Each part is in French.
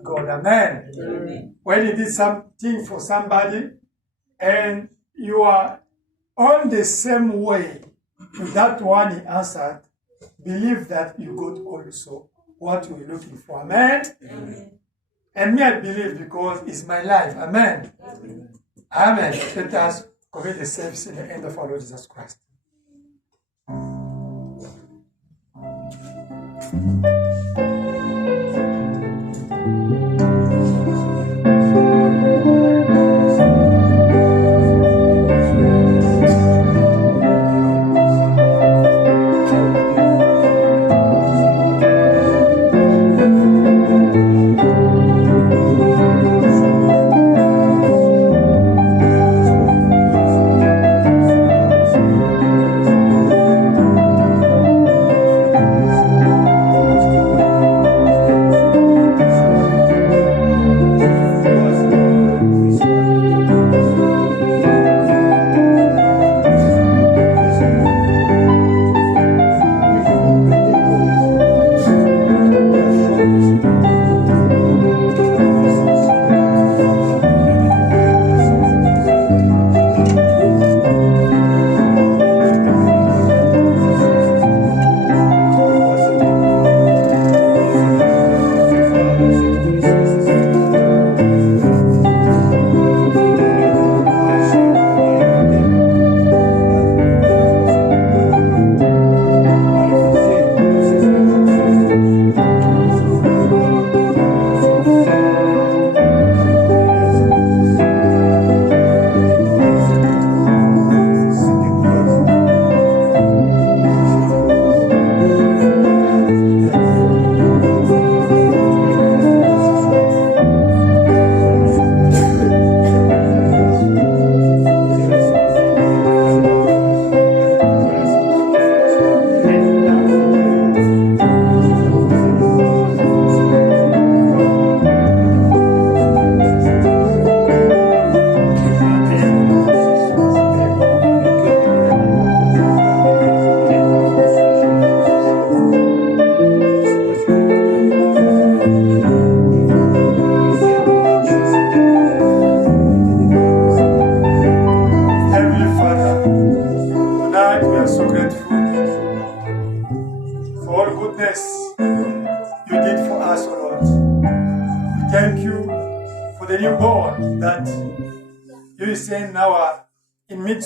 of God. Amen. Amen. When you did something for somebody and you are on the same way with that one he answered, believe that you got also what you were looking for. Amen. Amen. And me, I believe because it's my life. Amen. Amen. Amen. Let us commit the service in the end of our Lord Jesus Christ.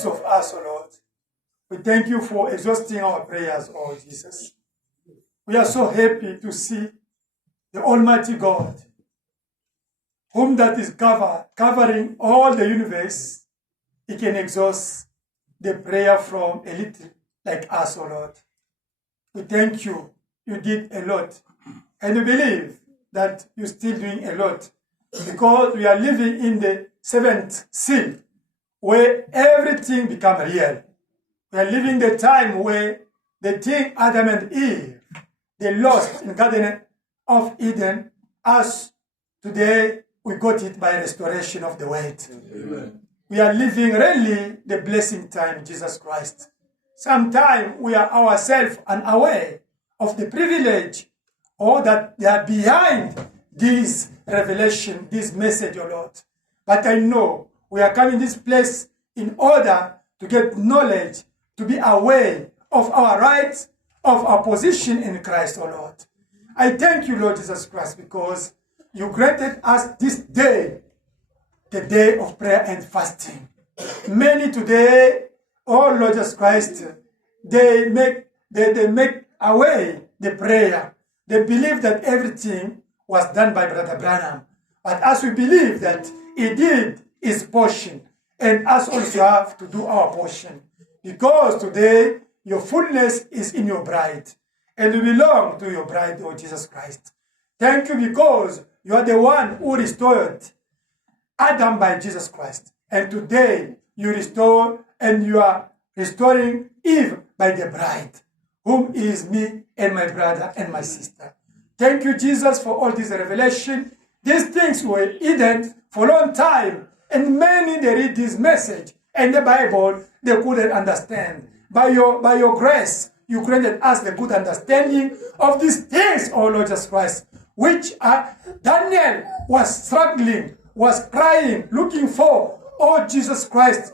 Of us, O Lord. We thank you for exhausting our prayers, oh Jesus. We are so happy to see the Almighty God, whom that is covering all the universe. He can exhaust the prayer from a little like us, O Lord. We thank you. You did a lot. And we believe that you're still doing a lot because we are living in the seventh seal, where everything becomes real. We are living the time where the thing Adam and Eve, they lost in Garden of Eden, as today we got it by restoration of the world. Amen. We are living really the blessing time, Jesus Christ. Sometimes we are ourselves unaware of the privilege or that they are behind this revelation, this message, O Lord. But I know we are coming to this place in order to get knowledge, to be aware of our rights, of our position in Christ, O Lord. I thank you, Lord Jesus Christ, because you granted us this day, the day of prayer and fasting. Many today, oh Lord Jesus Christ, they make away the prayer. They believe that everything was done by Brother Branham. But as we believe that he did his portion, and us also have to do our portion. Because today, your fullness is in your bride. And we belong to your bride, oh Jesus Christ. Thank you because you are the one who restored Adam by Jesus Christ. And today, you restore and you are restoring Eve by the bride, whom is me and my brother and my sister. Thank you, Jesus, for all this revelation. These things were hidden for a long time. And many, they read this message and the Bible, they couldn't understand. By your grace, you granted us the good understanding of these things, oh Lord Jesus Christ. which Daniel was struggling, was crying, looking for, oh Jesus Christ,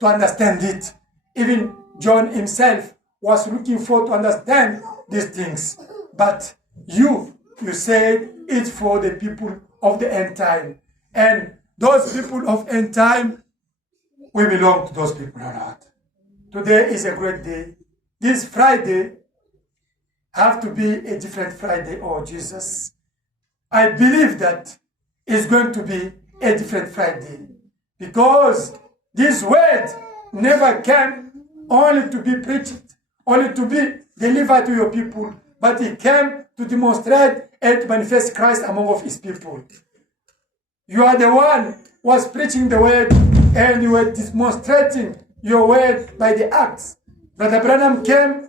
to understand it. Even John himself was looking for to understand these things. But you said it's for the people of the end time. And those people of end time, we belong to those people or not. Today is a great day. This Friday have to be a different Friday, oh Jesus. I believe that it's going to be a different Friday because this word never came only to be preached, only to be delivered to your people, but it came to demonstrate and to manifest Christ among of his people. You are the one who was preaching the word and you were demonstrating your word by the acts. Brother Branham came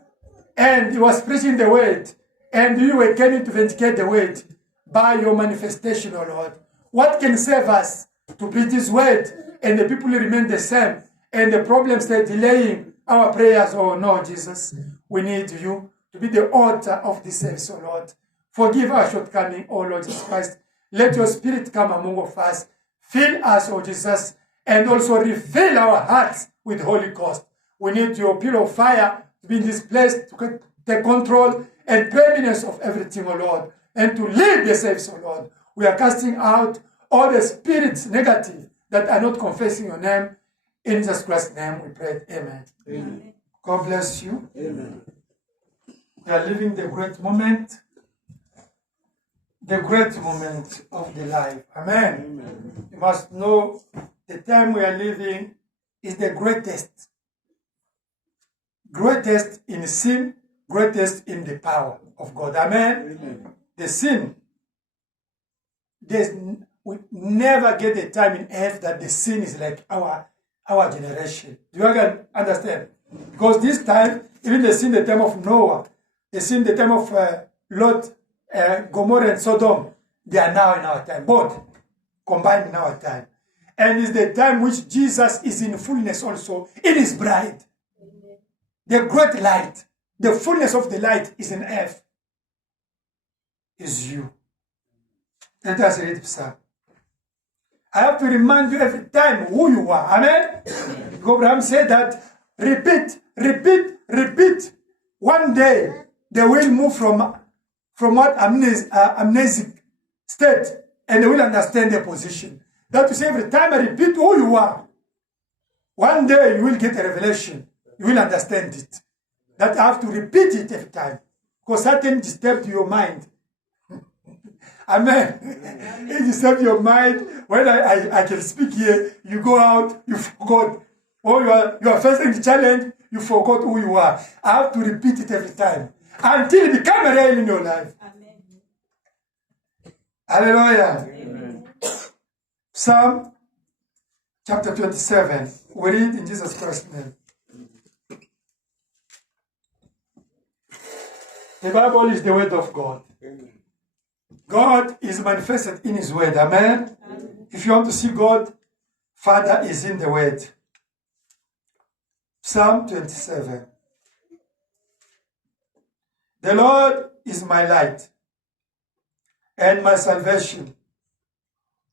and he was preaching the word and you were coming to vindicate the word by your manifestation, O Lord. What can save us to preach this word and the people remain the same and the problems are delaying our prayers? Oh no, Jesus, we need you to be the author of this service, O Lord. Forgive our shortcoming, O Lord Jesus Christ. Let your spirit come among us. Fill us, O Jesus, and also refill our hearts with Holy Ghost. We need your pillar of fire to be in this place to take control and preeminence of everything, O Lord, and to lead the service, O Lord. We are casting out all the spirits negative that are not confessing your name. In Jesus Christ's name we pray. Amen. Amen. God bless you. Amen. We are living the great moment of the life. Amen. Amen. You must know the time we are living is the greatest. Greatest in sin, greatest in the power of God. Amen. Amen. The sin, we never get a time in earth that the sin is like our generation. Do you understand? Because this time, even the sin, the time of Noah, the sin, the time of Lot, Gomorrah and Sodom, they are now in our time, both combined in our time. And it's the time which Jesus is in fullness also in his bride. The great light, the fullness of the light is in earth. Is you. Let us read Psalm. I have to remind you every time who you are. Amen? Abraham said that repeat. One day they will move from what amnesic state and they will understand their position. That to say every time I repeat who you are, one day you will get a revelation. You will understand it. That I have to repeat it every time. Because Satan disturbs your mind. Amen. It disturbs your mind. When I can speak here, you go out, you forgot. Or you are facing the challenge, you forgot who you are. I have to repeat it every time. Until it becomes real in your life. Amen. Hallelujah. Amen. Psalm chapter 27. We read in Jesus Christ's name. The Bible is the word of God. Amen. God is manifested in his word. Amen? Amen. If you want to see God, Father is in the word. Psalm 27. The Lord is my light and my salvation.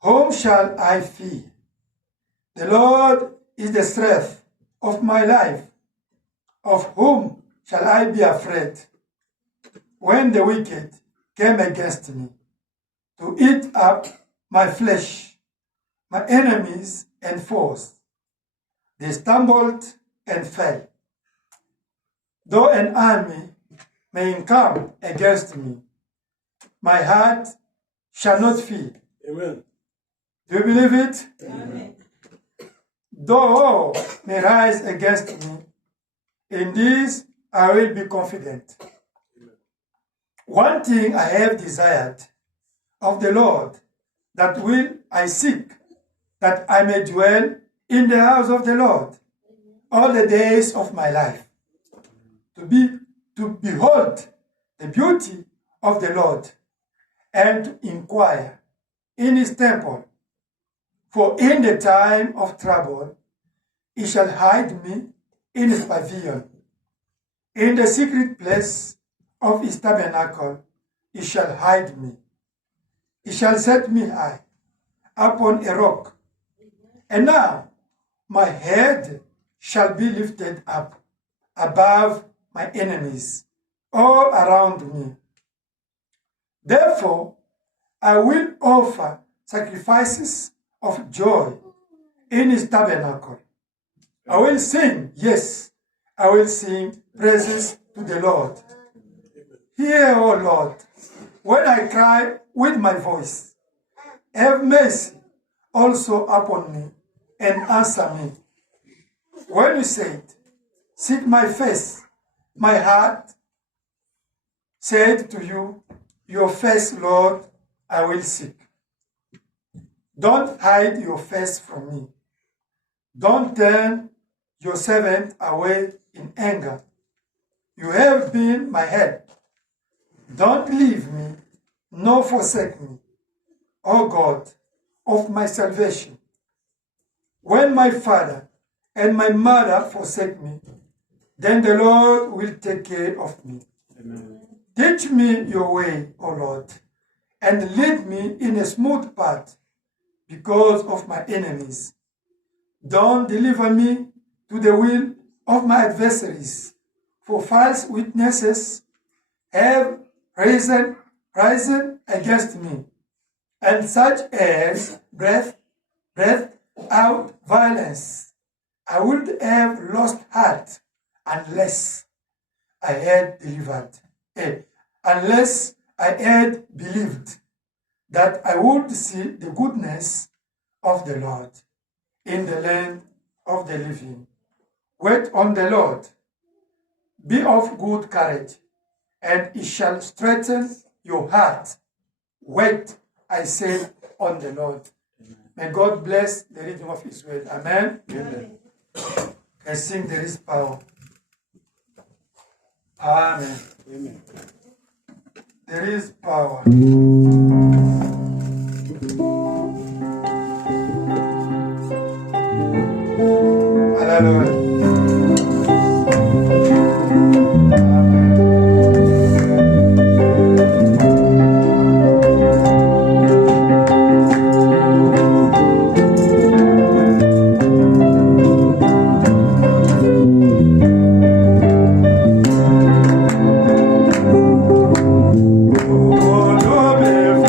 Whom shall I fear? The Lord is the strength of my life. Of whom shall I be afraid? When the wicked came against me to eat up my flesh, my enemies and foes, they stumbled and fell. Though an army may encamp against me, my heart shall not fear. Amen. Do you believe it? Amen. Though may rise against me, in this I will be confident. One thing I have desired of the Lord, that will I seek, that I may dwell in the house of the Lord all the days of my life, to behold the beauty of the Lord, and to inquire in his temple. For in the time of trouble he shall hide me in his pavilion. In the secret place of his tabernacle he shall hide me. He shall set me high upon a rock. And now my head shall be lifted up above my enemies all around me. Therefore, I will offer sacrifices of joy in his tabernacle. I will sing, yes, I will sing praises to the Lord. Hear, O Lord, when I cry with my voice. Have mercy also upon me and answer me. When you said, seek my face, my heart said to you, your face, Lord, I will seek. Don't hide your face from me. Don't turn your servant away in anger. You have been my help. Don't leave me, nor forsake me, O God of my salvation. When my father and my mother forsake me, then the Lord will take care of me. Amen. Teach me your way, O Lord, and lead me in a smooth path because of my enemies. Don't deliver me to the will of my adversaries, for false witnesses have risen against me, and such as breath out violence. I would have lost heart unless I had unless I had believed that I would see the goodness of the Lord in the land of the living. Wait on the Lord. Be of good courage, and he shall strengthen your heart. Wait, I say, on the Lord. Amen. May God bless the reading of his word. Amen. Amen. I sing there is power. Amen. Amen. There is power. Hallelujah. Oh,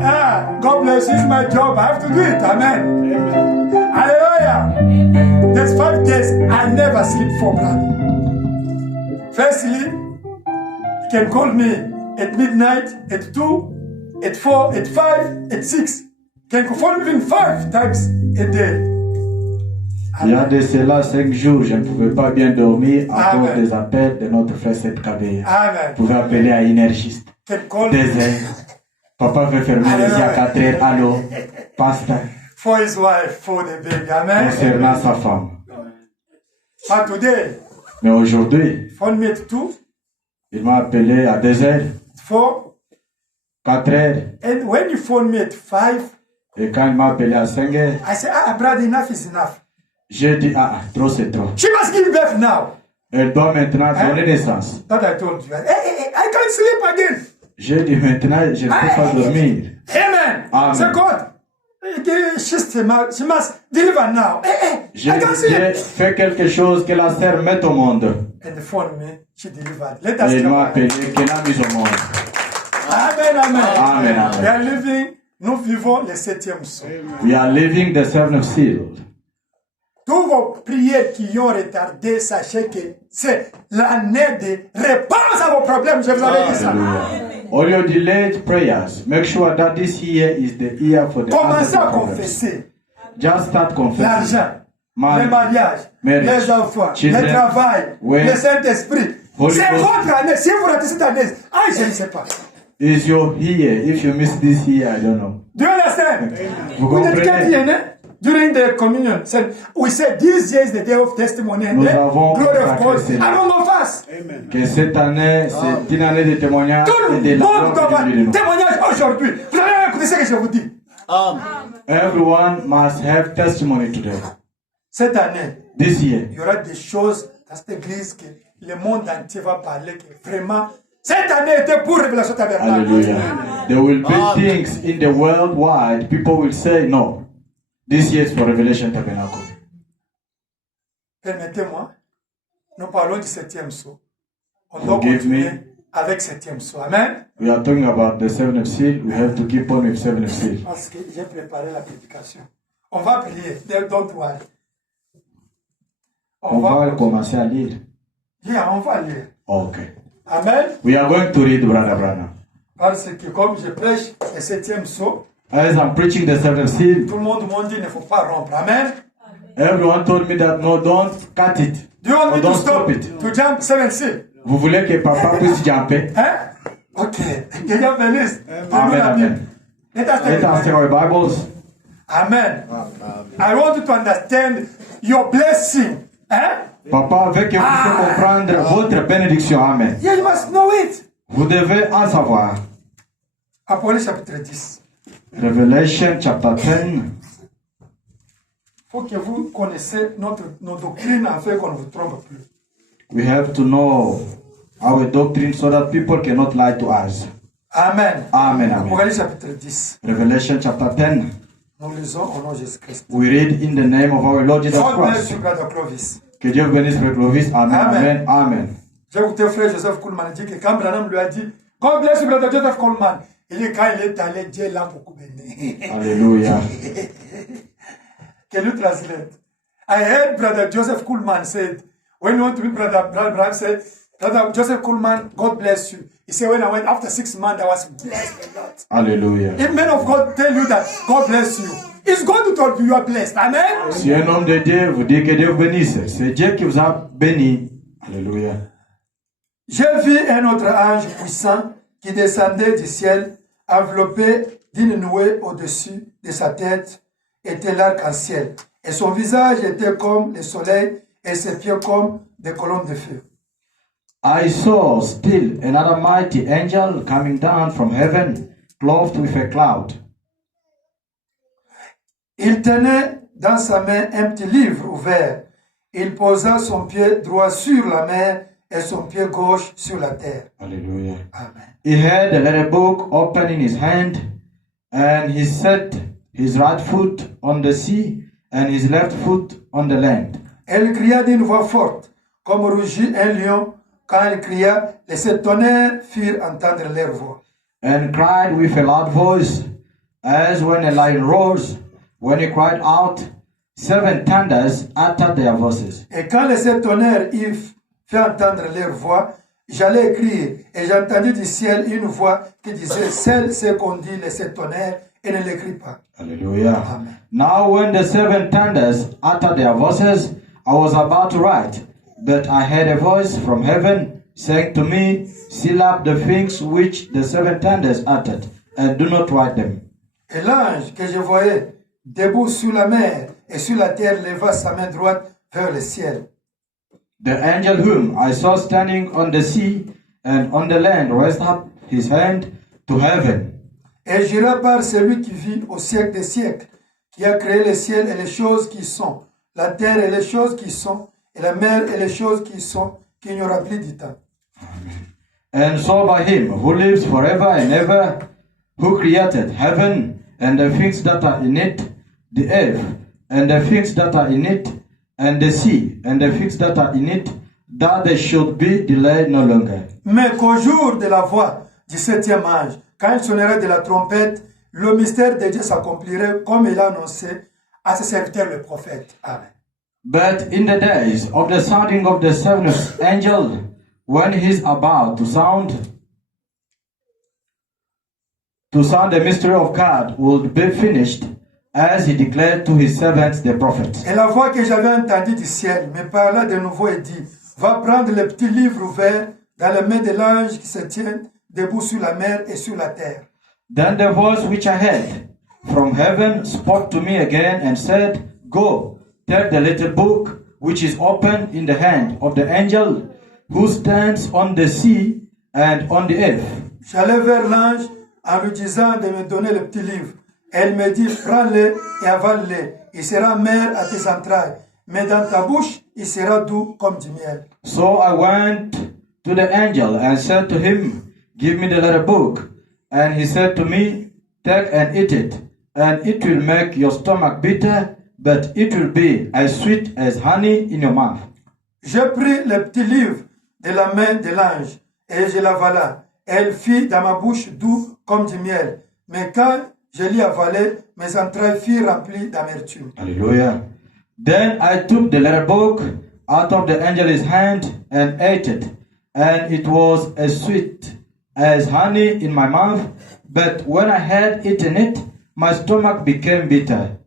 Amen. God bless you. It's my job. I have to do it. Amen. Hallelujah. There's 5 days I never sleep for brother. Firstly, you can call me at midnight, at 2, at 4, at 5, at 6. You can call me even 5 times a day. Il y a de cela 5 jours, je ne pouvais pas bien dormir à cause des appels de notre frère Seth Kabé. Vous pouvez appeler à énergiste. 2 heures. Papa veut fermer les yeux à 4 heures. Allô, pasteur. For his wife, for the baby. Amen. Concernant sa femme. But today, mais aujourd'hui, phone me at 2. Il m'a appelé à 2 heures. 4. 4 heures. And when you phone me at 5. Et quand il m'a appelé à 5 heures. I said, brother, enough is enough. J'ai dit, trop c'est trop. She must give birth now. Elle doit maintenant donner naissance. That I told you. Hey, I can't sleep again. J'ai dit maintenant, je ne peux pas dormir. Amen. So God, she must deliver now. J'ai fait quelque chose que la sœur mette au monde. And the phone me, she delivered. Let us. Et il m'a appelé qu'elle a mis au monde. Amen. Amen. We are living, nous vivons le 7e saut. We are living the 7th seal. Tous vos prières qui ont retardé, sachez que c'est l'année de réponse à vos problèmes. Je vous avais dit ça. All your delayed prayers, make sure that this year is the year for the Commencez à confesser. Just start confessing. L'argent, les mariages, les enfants, le travail, le Saint-Esprit. C'est votre année. Si vous ratez cette année, je ne sais pas. Is your year? If you miss this year, I don't know. Do you understand? Vous comprenez? During the communion, we said this year is the day of testimony and the glory of God among of us. Que cette année, c'est une année de témoignage et de la gloire de Dieu. Témoignage aujourd'hui. Vous allez écouter ce que je vous dis. Everyone must have testimony today. Cette année, this year, il y aura des choses dans cette église que le monde entier va parler que vraiment cette année était pour Révélation Tabernacle. Hallelujah. There will be things in the world wide. People will say no. This year is for Revelation Tabernacle. Permettez-moi, nous parlons du 7e saut. On doit continuer avec 7e saut. Amen. We are talking about the 7th seal. We have to keep on with 7th seal. Parce que j'ai préparé la prédication. On va prier. Don't worry. On va commencer à lire. Yeah, on va lire. Okay. Amen. We are going to read, Brother Branham. Parce que comme je prêche le 7e saut, as I'm preaching the 7th seal, tout le monde m'a dit qu'il ne faut pas rompre. Amen. Everyone told me that no, don't cut it. Do you want me to stop it? To jump 7th seal? Vous voulez que papa puisse jumper? Ok. Que Dieu bénisse. Amen. Amen. Let us take our Bibles. Amen. I want you to understand your blessing. Papa veut que vous puissiez comprendre votre bénédiction. Amen. Yeah, you must know it. Vous devez en savoir. Apocalypse chapitre 10. Revelation chapter 10. faut que vous connaissiez nos doctrines afin qu'on ne vous trompe plus. We have to know our doctrine so that people cannot lie to us. Amen. Amen. Apocalypse chapitre 10. Revelation chapter 10. Nous lisons au nom de Jésus-Christ. We read in the name of our Lord Jesus God bless Christ. you, Brother Clovis. Que Dieu bénisse Frère Clovis. Amen. Amen. Amen. J'ai écouté Frère Joseph Coleman dit que quand Branham lui a dit God bless you, Brother Joseph Coleman, il dit quand il est allé, Dieu l'a beaucoup béni. Alléluia. Can you translate? I heard Brother Joseph Coleman said, when you want to be Brother Branham said, Brother Joseph Coleman, God bless you. He said, when I went after 6 months, I was blessed a lot. Alléluia. If men of God tell you that God bless you, it's God who told you you are blessed. Amen. Si un homme de Dieu vous dit que Dieu vous bénisse, c'est Dieu qui vous a béni. Alléluia. J'ai vu un autre ange puissant qui descendait du ciel, enveloppé d'une nuée au-dessus de sa tête, était l'arc-en-ciel. Et son visage était comme le soleil et ses pieds comme des colonnes de feu. I saw still another mighty angel coming down from heaven, clothed with a cloud. Il tenait dans sa main un petit livre ouvert. Il posa son pied droit sur la mer et son pied gauche sur la terre. Hallelujah. Amen. He had a little book open in his hand, and he set his right foot on the sea and his left foot on the land. Elle cria d'une voix forte, comme rugit un lion. Quand elle cria, les sept tonnerres firent entendre leur voix. And cried with a loud voice, as when a lion roars. When he cried out, 7 thunders uttered their voices. Et quand les sept tonnerres eurent fait entendre leur voix, j'allais écrire, et j'entendis du ciel une voix qui disait, celle ce qu'on dit les sept tonnerres, et ne l'écrit pas. Hallelujah. Amen. Now when the 7 thunders uttered their voices, I was about to write, but I heard a voice from heaven saying to me, seal up the things which the 7 thunders uttered, and do not write them. Et l'ange que je voyais debout sur la mer et sur la terre leva sa main droite vers le ciel. The angel whom I saw standing on the sea and on the land raised up his hand to heaven. Et jura par celui qui vit au siècle des siècles, qui a créé le ciel et les choses qui sont, la terre et les choses qui sont, et la mer et les choses qui sont, qu'il n'y aura plus du temps. And so by him who lives forever and ever, who created heaven and the things that are in it, the earth and the things that are in it, and the sea and the things that are in it, that they should be delayed no longer. Mais qu'au jour de la voix du septième ange, quand il sonnerait de la trompette, le mystère de Dieu s'accomplirait comme il a annoncé à ses serviteurs le prophète. Amen. But in the days of the sounding of the seventh angel, when he is about to sound, the mystery of God will be finished, as he declared to his servants the prophets. Et la voix que j'avais entendue du ciel me parla de nouveau et dit, va prendre le petit livre ouvert dans la main de l'ange qui se tient debout sur la mer et sur la terre. Then the voice which I heard from heaven spoke to me again and said, go, take the little book which is open in the hand of the angel who stands on the sea and on the earth. J'allais vers l'ange en lui disant de me donner le petit livre. Elle me dit, prends-le et avale-le. Il sera amer à tes entrailles, mais dans ta bouche, il sera doux comme du miel. So I went to the angel and said to him, give me the little book. And he said to me, take and eat it, and it will make your stomach bitter, but it will be as sweet as honey in your mouth. Je pris le petit livre de la main de l'ange, et je l'avala. Elle fit dans ma bouche doux comme du miel. Mais quand je l'y avalai, mes entrailles furent remplies d'amertume. Hallelujah. Then I took the little book out of the angel's hand and ate it, and it was as sweet as honey in my mouth, but when I had eaten it, my stomach became bitter.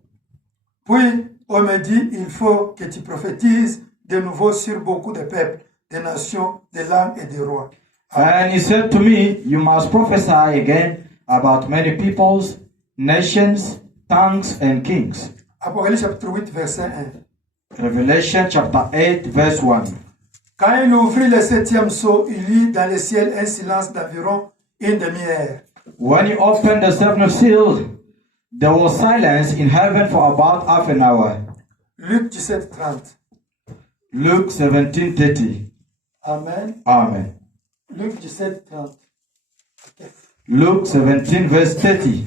Puis on me dit, il faut que tu prophétises de nouveau sur beaucoup de peuples, de nations, de langues et de rois. And he said to me, you must prophesy again about many peoples, nations, tongues, and kings. Apocalypse chapitre 8, verset 1. Revelation chapter 8, verse 1. Quand il ouvrit le septième sceau, il y eut dans le ciel un silence d'environ une demi-heure. When he opened the seventh seal, there was silence in heaven for about half an hour. Luc 17, 30. Luke 17:30. Amen. Amen. Luc 17, 30. Okay. Luke 17, verse 30.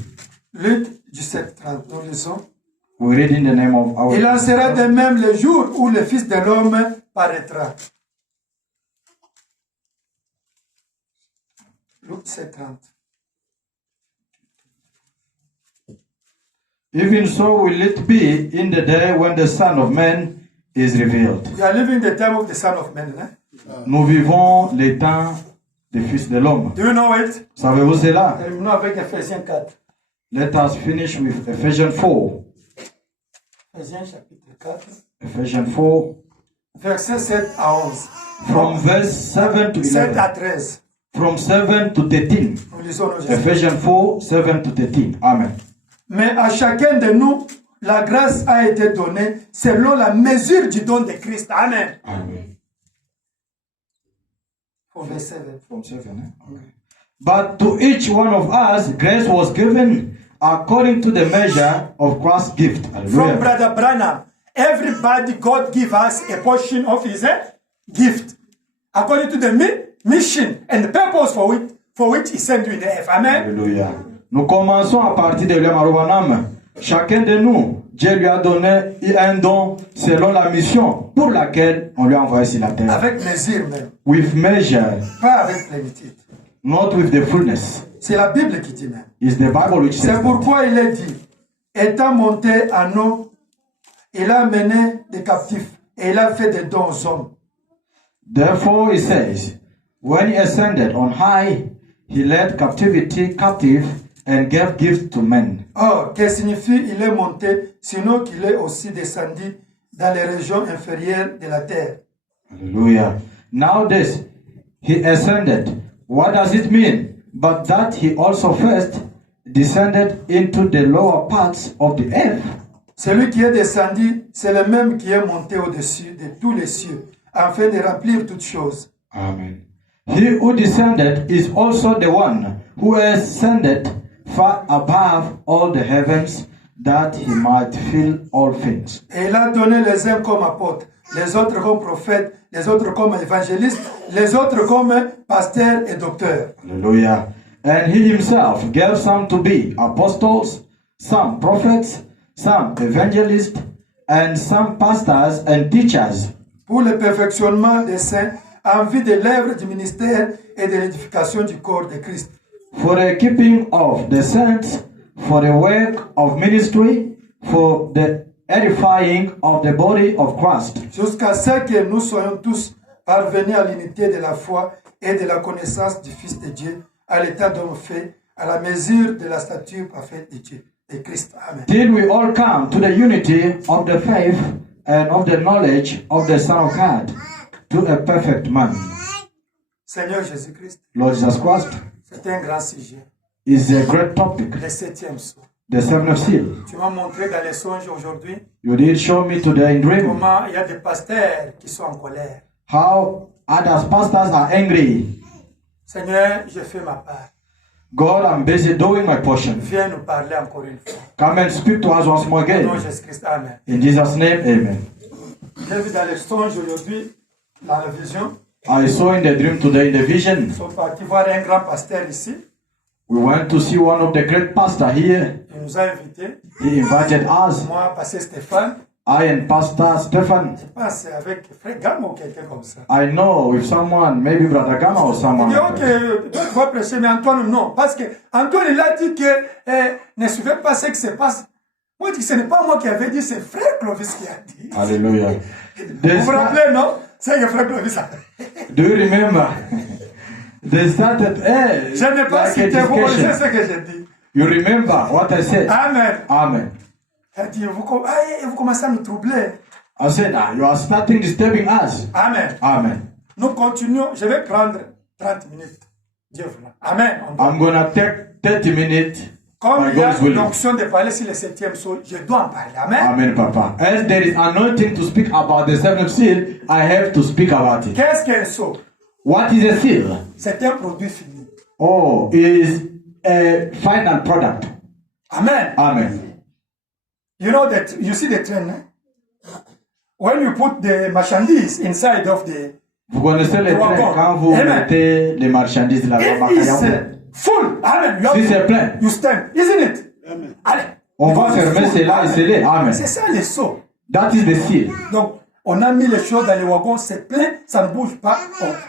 Luc 17, 30. Nous lisons. We read in the name of our Il en sera de même le jour où le Fils de l'homme paraîtra. Luc 17, 30. Even so will it be in the day when the Son of Man is revealed. We are living the time of the Son of Man. Nous vivons les temps du Fils de l'homme. Do you know it? Savez-vous cela? Terminons avec Ephésiens 4. Let us finish with Ephesians 4. Ephésiens chapitre 4. Ephesians 4. Versets 7 à 11. From verse 7 to 7 à 11. 13. From 7 to 13. Nous lisons nos gestes. Ephesians 4, 7 to 13. Amen. Mais à chacun de nous, la grâce a été donnée selon la mesure du don de Christ. Amen. Amen. From verse 7. From 7, okay. But to each one of us, grace was given according to the measure of Christ's gift. From Hallelujah. Brother Branham, everybody, God give us a portion of his gift. According to the mission and the purpose for which he sent you in the earth. Amen. Alléluia. Nous commençons à partir de William Arubanam. Chacun de nous, Dieu lui a donné un don selon la mission pour laquelle on lui a envoyé sur la terre. Avec mesure même. With measure. Pas avec plénitude. Not with the fullness. C'est la Bible qui dit même. It's the Bible which says C'est pourquoi il est dit, étant monté à nous, il a mené des captifs et il a fait des dons aux hommes. Therefore he says, when he ascended on high, he led captivity captive and gave gifts to men. Or, que signifie il est monté, sinon qu'il est aussi descendu dans les régions inférieures de la terre. Hallelujah. Now this, he ascended. What does it mean? But that he also first descended into the lower parts of the earth. Celui qui est descendu, c'est le même qui est monté au-dessus de tous les cieux, afin de remplir toutes choses. Amen. He who descended is also the one who ascended far above all the heavens, that he might fill all things. Et il a donné les uns comme apôtres, les autres comme prophètes, les autres comme évangélistes, les autres comme pasteurs et docteurs. Hallelujah. And he himself gave some to be apostles, some prophets, some evangelists, and some pastors and teachers. Pour le perfectionnement des saints, en vue de l'œuvre du ministère et de l'édification du corps de Christ. For the keeping of the saints, for the work of ministry, for the edifying of the body of Christ. Jusqu'à ce que nous soyons tous parvenus à l'unité de la foi et de la connaissance du Fils de Dieu, à l'état d'homme fait, à la mesure de la stature parfaite de Dieu, de Christ. Amen. Till we all come to the unity of the faith and of the knowledge of the Son of God, to a perfect man. Seigneur Jésus-Christ, Lord Jesus Christ c'est un grand sujet. is a great topic. Le 7e saut. The seventh seal. Tu m'as montré dans les songes aujourd'hui You did show me today in dream comment il y a des pasteurs qui sont en colère. how others pastors are angry. Seigneur, je fais ma part. God, I'm busy doing my portion. Viens nous parler encore une fois. Come and speak to us once more Au nom de again. Jésus-Christ, Amen. In Jesus' name, amen. J'ai vu dans les songes aujourd'hui, dans la vision, I saw in the dream today in the vision. ils sont partis voir un grand pasteur ici. We went to see one of the great pastors here. Il nous a invités. He invited us. Moi, pasteur Stéphane. I and Pastor Stephan. Je pense que c'est avec Frère Gama ou quelqu'un comme ça. I know with someone, maybe Brother Gama or Il someone. dit, like that. ok, tu vas prêcher, mais Antoine, non. Parce que Antoine, il a dit que ne suivez pas ce qui se passe. Moi, je dis, ce n'est pas moi qui avais dit, c'est Frère Clovis qui a dit. Hallelujah. Vous vous rappelez, non? C'est que Frère Clovis a dit. Do you remember? They started Je n'ai pas like a cité, vous connaissez discussion. ce que j'ai dit. You remember what I said? Amen. Amen. Il dit, vous commencez à nous troubler. I said, you are starting disturbing us. Amen. Amen. Nous continuons. Je vais prendre 30 minutes. Dieu voulant. Amen. I'm going to take 30 minutes. Comme by il y a God's willing. l'onction de parler sur le 7e saut, je dois en parler. Amen. Amen, Papa. As there is anointing to speak about the seventh seal, I have to speak about it. Qu'est-ce qu'un saut? What is a seal? C'est un produit fini. Oh, it is a final product. Amen. Amen. You know that, you see the train, eh? when you put the marchandises inside of the Vous connaissez les trains quand vous mettez les marchandises là-bas. Full. Amen. Si c'est plein, you stand, isn't it? Amen. Allez. On va fermer cela et sceller. Amen. C'est ça les seaux. That is the seal. Donc, on a mis les choses dans les wagons, c'est plein, ça ne bouge pas,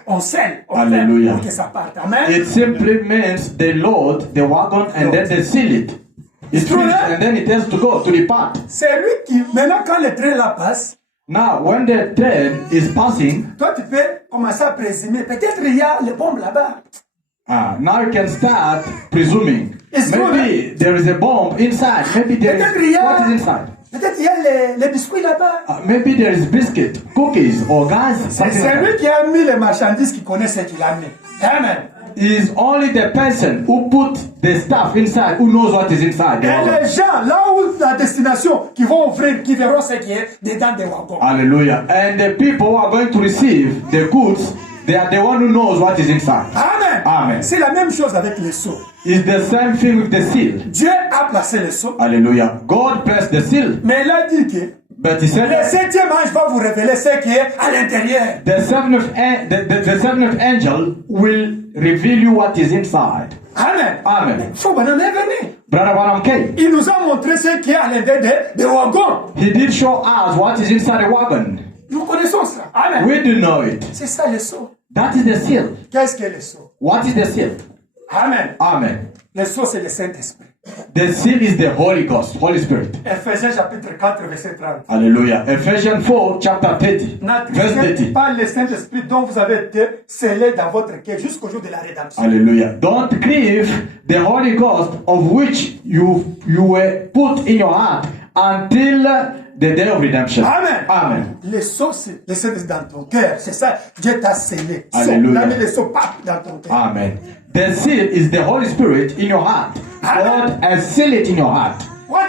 on scelle, on Alléluia. pour que ça parte. Amen. It simply means they load the wagon and then they seal it. It's finished and then it has to go to depart. C'est lui qui, maintenant quand le train là passe, now when the train is passing, toi tu peux commencer à présumer, peut-être il y a les bombes là-bas. Now you can start presuming. It's maybe there is a bomb inside. Maybe there is what is inside. Peut-être il y a les biscuits là-bas. Maybe there is biscuit, cookies or gas. C'est lui qui a mis les marchandises qui connaît ce qu'il a mis. Amen. Is only the person who put the stuff inside, who knows what is inside. Et les gens, là où la destination, qui vont ouvrir, qui verront ce qui est dedans des wagons. Hallelujah. And the people who are going to receive the goods, they are the one who knows what is inside. Amen. Amen. C'est la même chose avec les sceaux. It's the same thing with the seal. Dieu a placé les sceaux. Hallelujah. God placed the seal. Mais il a dit que but he said, le septième ange va vous révéler ce qui est à l'intérieur. The seventh angel will reveal you what is inside. Amen. Amen. Branham est venu. Brother Branham came. Il nous a montré ce qui est à l'intérieur des wagons. He did show us what is inside the wagon. Nous connaissons ça. Amen. We do know it. C'est ça le sceau. That is the seal. Qu'est-ce que le sceau? What is the seal? Amen. Amen. Le sceau, c'est le Saint-Esprit. The seal is the Holy Ghost, Holy Spirit. Ephésiens chapitre 4, verset 30. Hallelujah. Ephesians 4, chapter 30, verse 30. Par le Saint-Esprit dont vous avez été scellés dans votre cœur jusqu'au jour de la rédemption. Hallelujah. Don't grieve the Holy Ghost of which you were put in your heart until the day of redemption. Amen. Amen. Le sceau, c'est le Saint-Esprit dans ton cœur. C'est ça. Dieu t'a scellé. Hallelujah. Il a mis le sceau dans ton cœur. Amen. The seal is the Holy Spirit in your heart. God has sealed it in your heart.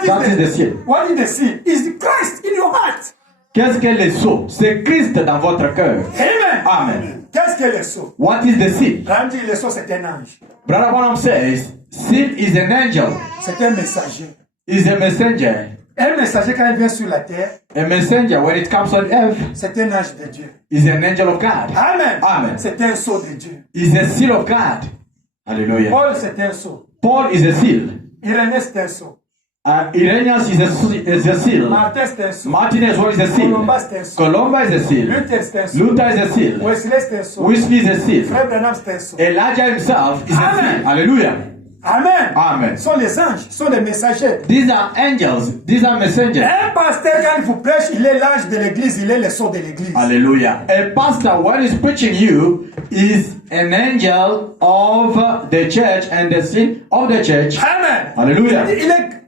That is the seal. What is the seal? Is Christ in your heart. Qu'est-ce que le sceau? C'est Christ dans votre cœur. Amen. Amen. Qu'est-ce que le sceau? What is the seal? Randy, le sceau, c'est un ange. Brother Branham says, seal is an angel. C'est un messager. Is a messenger. Un messager, quand il vient sur la terre, a messenger, when it comes on earth, c'est un ange de Dieu. Is an angel of God. Amen. Amen. C'est un sceau de Dieu. Is a seal of God. Hallelujah. Paul, c'est un sceau. Paul is a seal. Irénée, c'est un sceau. Irenaeus is a seal. Martin, c'est un sceau. Martin as well is a seal. Colomba, c'est un sceau. Colomba is a seal. Luther, c'est un sceau. Luther is a seal. Wesley, c'est un sceau. Wesley is a seal. Frère Branham, c'est un sceau. Elijah himself is a seal. Hallelujah. Amen. Amen. Ce sont les anges, ce sont les messagers. These are angels. These are messengers. Un pasteur, quand il vous prêche, il est l'ange de l'église, il est le sceau de l'église. Hallelujah. A pastor, when he's preaching you, is an angel of the church and the seal of the church. Amen. Hallelujah.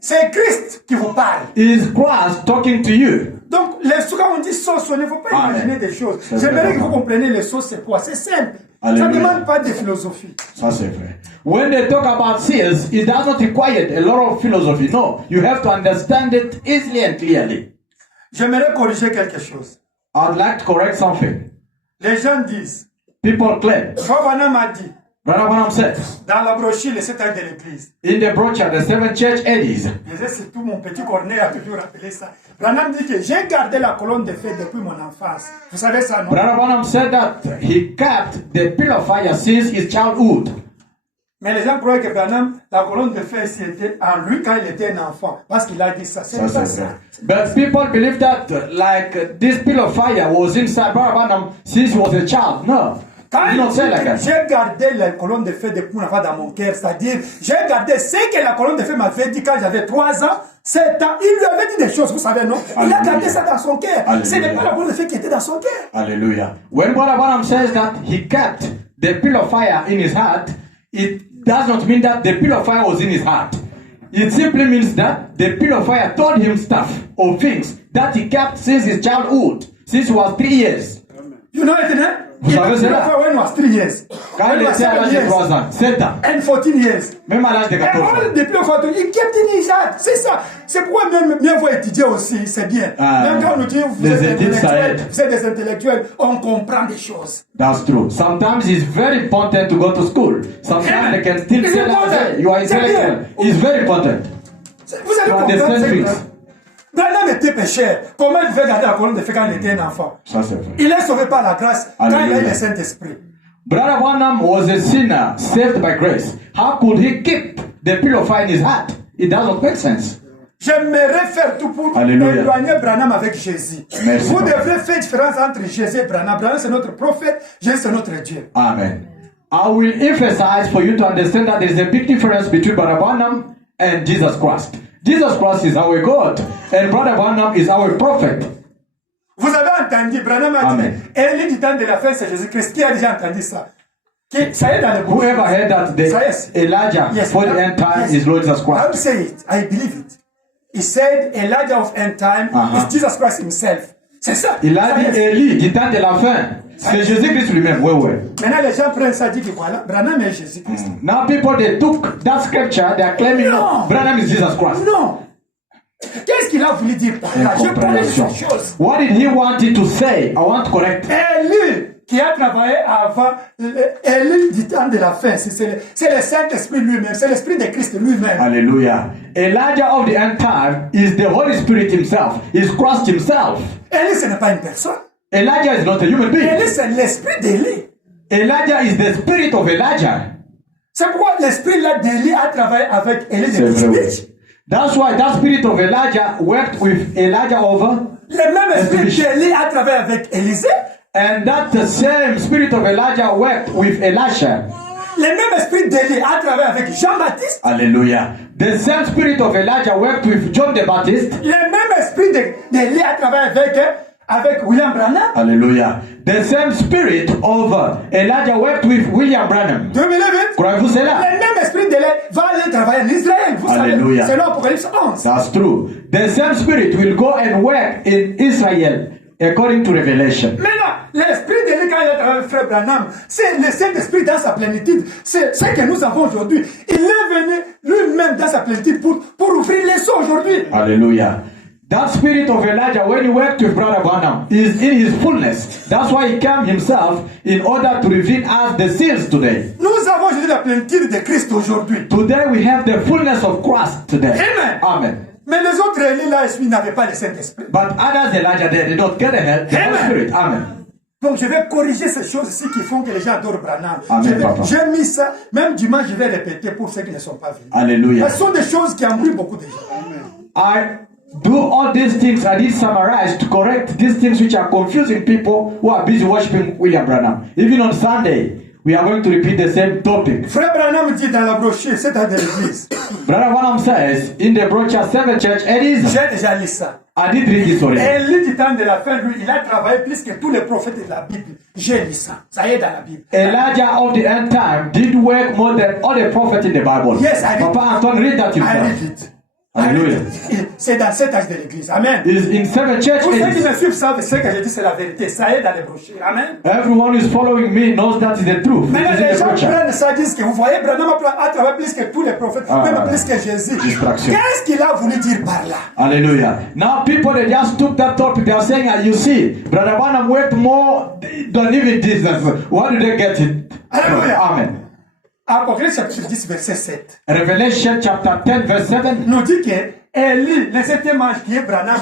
C'est Christ qui vous parle. Is Christ talking to you? Donc, quand on dit sauce, il ne faut pas imaginer des choses. J'aimerais que vous compreniez les sauces, c'est quoi? C'est simple. Hallelujah. Ça ne demande pas de philosophie. Ça c'est vrai. When they talk about seals, it does not require a lot of philosophy. No, you have to understand it easily and clearly. J'aimerais corriger quelque chose. I'd like to correct something. Les gens disent. People claim. Branham a dit. Branham said. Dans la brochure, les 7 âges de l'église. In the brochure, the 7 church ages. C'est tout mon petit Corneille a toujours rappelé ça. Branham dit que j'ai gardé la colonne de feu depuis mon enfance. Vous savez ça, non? Branham said that he kept the pillar of fire since his childhood. Mais les gens croient que Branham, la colonne de feu, c'était en lui quand il était un enfant. Parce qu'il a dit ça. C'est pas ça. But people believe that like this pillar of fire was inside Branham since he was a child. No. Quand j'ai gardé la colonne de feu depuis mon enfant dans mon cœur, c'est-à-dire, j'ai gardé ce que la colonne de feu m'avait dit quand j'avais 3 ans, 7 ans. Il lui avait dit des choses, vous savez, non? Il a gardé ça dans son cœur. Ce n'est pas la colonne de feu qui était dans son cœur. Hallelujah. When Brother Branham says that he kept the pillar of fire in his heart, it does not mean that the pillar of fire was in his heart. It simply means that the pillar of fire told him stuff or things that he kept since his childhood, since he was 3 years. You know it, eh? Vous savez cela? When he was 3 years. Quand il était à l'âge de 3 ans, 7 ans. And 14 years. Même à l'âge de 14 ans. Depuis le 14 ans, il kept in his heart. C'est ça. C'est pourquoi même bien vous étudier aussi, c'est bien. Même quand on nous dit vous êtes des intellectuels, on comprend des choses. That's true. Sometimes it's very important to go to school. Sometimes they can still say that you are intellectual. It's very important. Vous allez comprendre. Branham était pécheur. Comment il devait garder la colonne de feu quand il était un enfant? Ça, c'est vrai. Il est sauvé par la grâce quand il a eu le Saint-Esprit. Brother Branham was a sinner saved by grace. How could he keep the pillow fire in his heart? It doesn't make sense. J'aimerais faire tout pour éloigner Branham avec Jésus. Merci. Vous devrez faire différence entre Jésus et Branham. Branham c'est notre prophète, Jésus c'est notre Dieu. Amen. I will emphasize for you to understand that there is a big difference between Brother Branham and Jesus Christ. Jesus Christ is our God, and Brother Branham is our prophet. Vous avez entendu, Branham a dit, Élie du temps de la fin, c'est Jésus-Christ. Qui a déjà entendu ça? Ça est dans le bouche. Whoever heard that Elijah for the end time is Lord Jesus Christ? I say it. I believe it. He said Elijah of end time is Jesus Christ himself. C'est ça. Il a dit Élie du temps de la fin. C'est Jésus-Christ lui-même. Maintenant, les gens prennent ça, disent que voilà, Branham est Jésus-Christ. Now people, they took that scripture, they are claiming no, Branham is Jesus Christ. Non. Qu'est-ce qu'il a voulu dire par là? Je connais ces choses. What did he wanted to say? I want to correct. Élie, qui a travaillé avant, Élie du temps de la fin, c'est le Saint-Esprit lui-même, c'est l'Esprit de Christ lui-même. Hallelujah. Elijah of the end time is the Holy Spirit himself, is Christ himself. Élie, ce n'est pas une personne. Elijah is not a human being. Élie, c'est l'Esprit d'Élie. Elijah is the spirit of Elijah. C'est pourquoi l'Esprit là d'Élie a travaillé avec Élie de Tishbich. That's why that spirit of Elijah worked with Elijah over. Le même esprit d'Élie a travaillé avec Élisée. And that the same spirit of Elijah worked with Elisha. Le même esprit d'Élie a travaillé avec Jean-Baptiste. Hallelujah. The same spirit of Elijah worked with John the Baptist. Le même esprit d'Élie a travaillé avec William Branham. Hallelujah. The same spirit of Elijah worked with William Branham. Do you believe it? Croyez-vous cela? Le même esprit d'Élie va aller travailler en Israël. Vous Hallelujah. savez, c'est l'Apocalypse 11. That's true. The same spirit will go and work in Israel according to Revelation. Maintenant, l'esprit d'Élie quand il a travaillé avec Frère Branham, c'est le Saint-Esprit dans sa plénitude. C'est ce que nous avons aujourd'hui. Il est venu lui-même dans sa plénitude pour ouvrir les seaux aujourd'hui. Hallelujah. That spirit of Elijah, when he worked with Brother Branham, is in his fullness. That's why he came himself in order to reveal us the seals today. Nous avons aujourd'hui la plénitude de Christ aujourd'hui. Today we have the fullness of Christ today. Amen. Amen. Mais les autres Élie là, ils n'avaient pas le Saint-Esprit. But others Elijah, they did not get the Holy Spirit. Amen. Donc je vais corriger ces choses ici qui font que les gens adorent Branham. Amen, j'ai mis ça, même dimanche je vais répéter pour ceux qui ne sont pas venus. Alléluia. Ce sont des choses qui embrouillent beaucoup de gens. Amen. I do all these things I did summarize to correct these things which are confusing people who are busy worshiping William Branham. Even on Sunday, we are going to repeat the same topic. Frère Branham dit dans la brochure, c'est à l'église. Brother Branham says in the brochure, 7 Church, Eddie's. J'ai déjà lu ça. I did read this already. Élie du temps de la fin, lui, il a travaillé plus que tous les prophètes de la Bible. J'ai lu ça. Ça y est dans la Bible. Elijah of the end time did work more than all the prophets in the Bible. Yes, I read. Papa Anton, read that himself. I read it. Hallelujah. C'est dans cet âge de l'église. Amen. Is in 7 Church. Tous ceux qui me suivent savent ce que je dis, c'est la vérité. Ça y est dans les brochures. Amen. Everyone who is following me knows that is the truth. Mais les gens prennent ça, disent que vous voyez, Branham a travaillé plus que tous les prophètes, même plus que Jésus. Qu'est-ce qu'il a voulu dire par là? Hallelujah. Now people, they just took that topic. They are saying, you see, Brother Branham worked more than even Jesus. Why did they get it? Hallelujah. Amen. Apocalypse chapitre 10, verset 7. Revelation chapter 10, verse 7. Nous dit que Élie, le septième ange qui est Branham,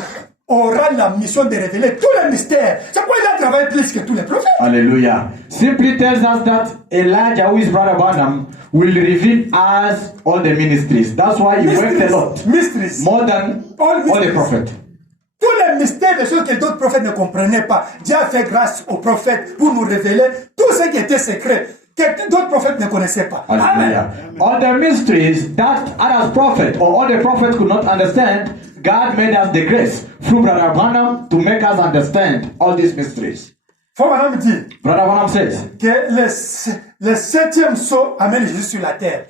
aura la mission de révéler tous les mystères. C'est pourquoi il a travaillé plus que tous les prophètes. Hallelujah. Simply tells us that Elijah, who is Brother Branham, will reveal us all the ministries. That's why he worked a lot. Mysteries. More than all the prophets. Tous les mystères, des choses que d'autres prophètes ne comprenaient pas. Dieu a fait grâce aux prophètes pour nous révéler tout ce qui était secret, que d'autres prophètes ne connaissaient pas. Hallelujah. All the mysteries that other prophets or all the prophets could not understand, God made us the grace through Brother Branham to make us understand all these mysteries. Branham dit Brother Branham says que le septième sceau amène Jésus sur la terre.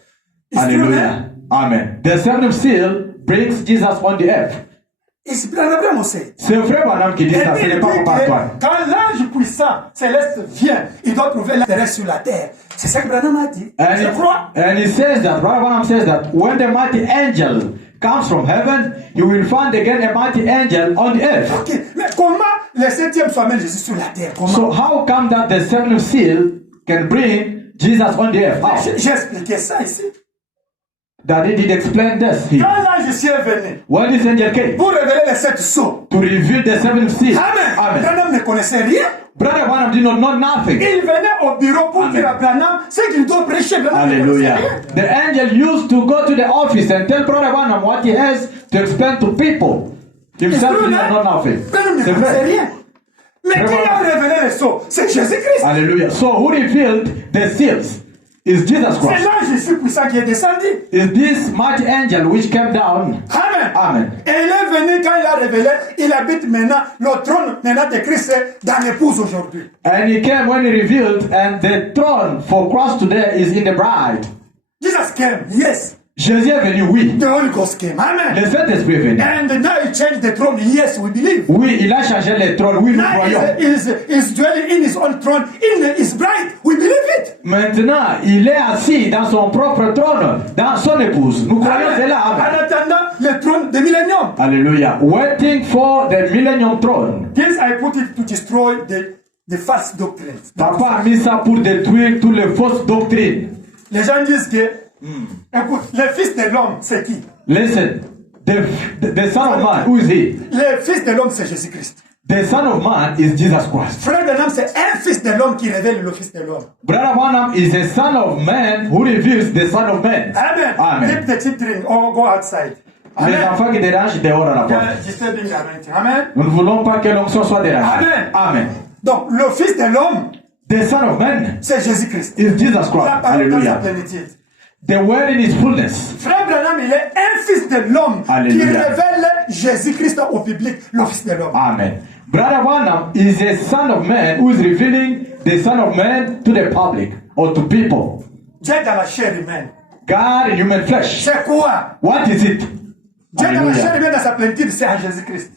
Hallelujah. Amen. The seventh seal brings Jesus on the earth. C'est Branham aussi. C'est vrai Branham qui dit ça, ce n'est pas pour Antoine. Quand l'ange puissant céleste vient, il doit trouver l'intérêt sur la terre. C'est ça que Branham a dit. Je crois. And he says that, Brother Branham says that when the mighty angel comes from heaven, you will find again a mighty angel on the earth. Okay. Mais comment le septième soit amène Jésus sur la terre? Comment? So how come that the seventh seal can bring Jesus on the earth? J'ai expliqué ça ici. Daddy did explain this here. Quand l'ange ici est venu, When this angel came pour révéler les 7 sceaux, to reveal the 7 seals, Amen. Amen. Branham ne connaissait rien. Brother Branham did not know nothing. Il venait au bureau pour Amen. dire à Branham ce qu'il doit prêcher. Branham ne connaissait Hallelujah. rien. The angel used to go to the office and tell Brother Branham what he has to explain to people. Himself C'est did vrai, not know nothing. Branham ne C'est connaissait vrai. rien. Mais qui a révélé les sceaux? C'est Jésus-Christ. Hallelujah. So who revealed the seals? Is Jesus C'est Christ. l'ange ici puissant qui est descendu. Is this mighty angel which came down? Amen. Amen. Et il est venu quand il a révélé, il habite maintenant, le trône maintenant de Christ est dans l'épouse aujourd'hui. And he came when he revealed, and the throne for Christ today is in the bride. Jesus came, yes. Jésus est venu, oui. The Holy Ghost came, amen. Le Saint-Esprit est venu. And now he changed the throne, yes, we believe. Oui, il a changé le trône, oui, nous Now croyons. he's dwelling in his own throne, in his bride, we believe it. Maintenant, il est assis dans son propre trône, dans son épouse. Nous croyons Amen. cela. Amen. En attendant le trône de millénium. Hallelujah. Waiting for the millennium throne. Yes, I put it to destroy the false doctrines. Papa a mis ça pour détruire toutes les fausses doctrines. Les gens disent que, écoute, le fils de l'homme, c'est qui? Listen, the son of man, who is he? Le fils de l'homme, c'est Jésus-Christ. The son of man is Jesus Christ. Frère Branham, c'est un fils de l'homme qui révèle le fils de l'homme. Brother Branham is a son of man who reveals the son of man. Amen. Amen. Keep the children or go outside. Les Amen. enfants qui dérangent dehors à la porte. Disturbing the anointing. Amen. Nous ne voulons pas que l'onction soit dérangée. Amen. Amen. Donc, le fils de l'homme, The son of man c'est Jésus-Christ. is Jesus Christ. La parole dans sa Hallelujah. plénitude. The word in his fullness. Frère Branham, il est un fils de l'homme qui Alléluia. révèle Jésus-Christ au public, le fils de l'homme. Amen. Brother Branham is a son of man who is revealing the son of man to the public or to people. Dieu dans la chair humaine. God in human flesh. C'est quoi? What is it? Dieu dans la chair Hallelujah. humaine, dans sa plénitude, c'est en Jésus-Christ.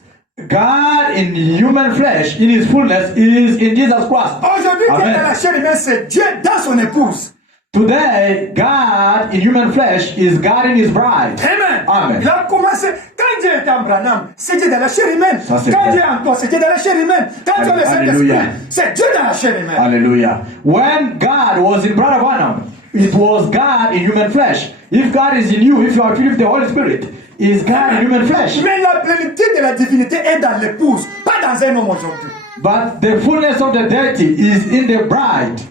God in human flesh, in his fullness, is in Jesus Christ. Aujourd'hui, Dieu Amen. dans la chair humaine, c'est Dieu dans son épouse. Today, God in human flesh is God in his bride. Amen. Amen. Il a commencé, quand Dieu est en Branham, c'est Dieu dans la chair humaine. Ça, c'est Quand vrai. Dieu est en toi, c'est Dieu dans la chair humaine. Quand Dieu est le Alléluia. Saint-Esprit, c'est Dieu dans la chair humaine. Hallelujah. When God was in Brother Branham, it was God in human flesh. If God is in you, if you are filled with the Holy Spirit, is God in human flesh. Mais la plénitude de la divinité est dans l'épouse, pas dans un homme aujourd'hui. But the fullness of the deity is in the bride.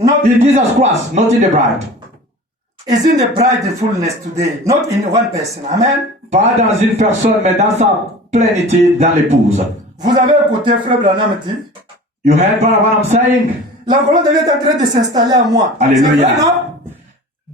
Not In Jesus Christ, not in the bride. is in the bride the fullness today, not in one person. Amen. Pas dans une personne, mais dans sa plénitude dans l'épouse. Vous avez écouté Frère Branham dire, You heard Brother Branham saying, la colonne de Dieu est en train de s'installer à moi. Alléluia. C'est vrai, non?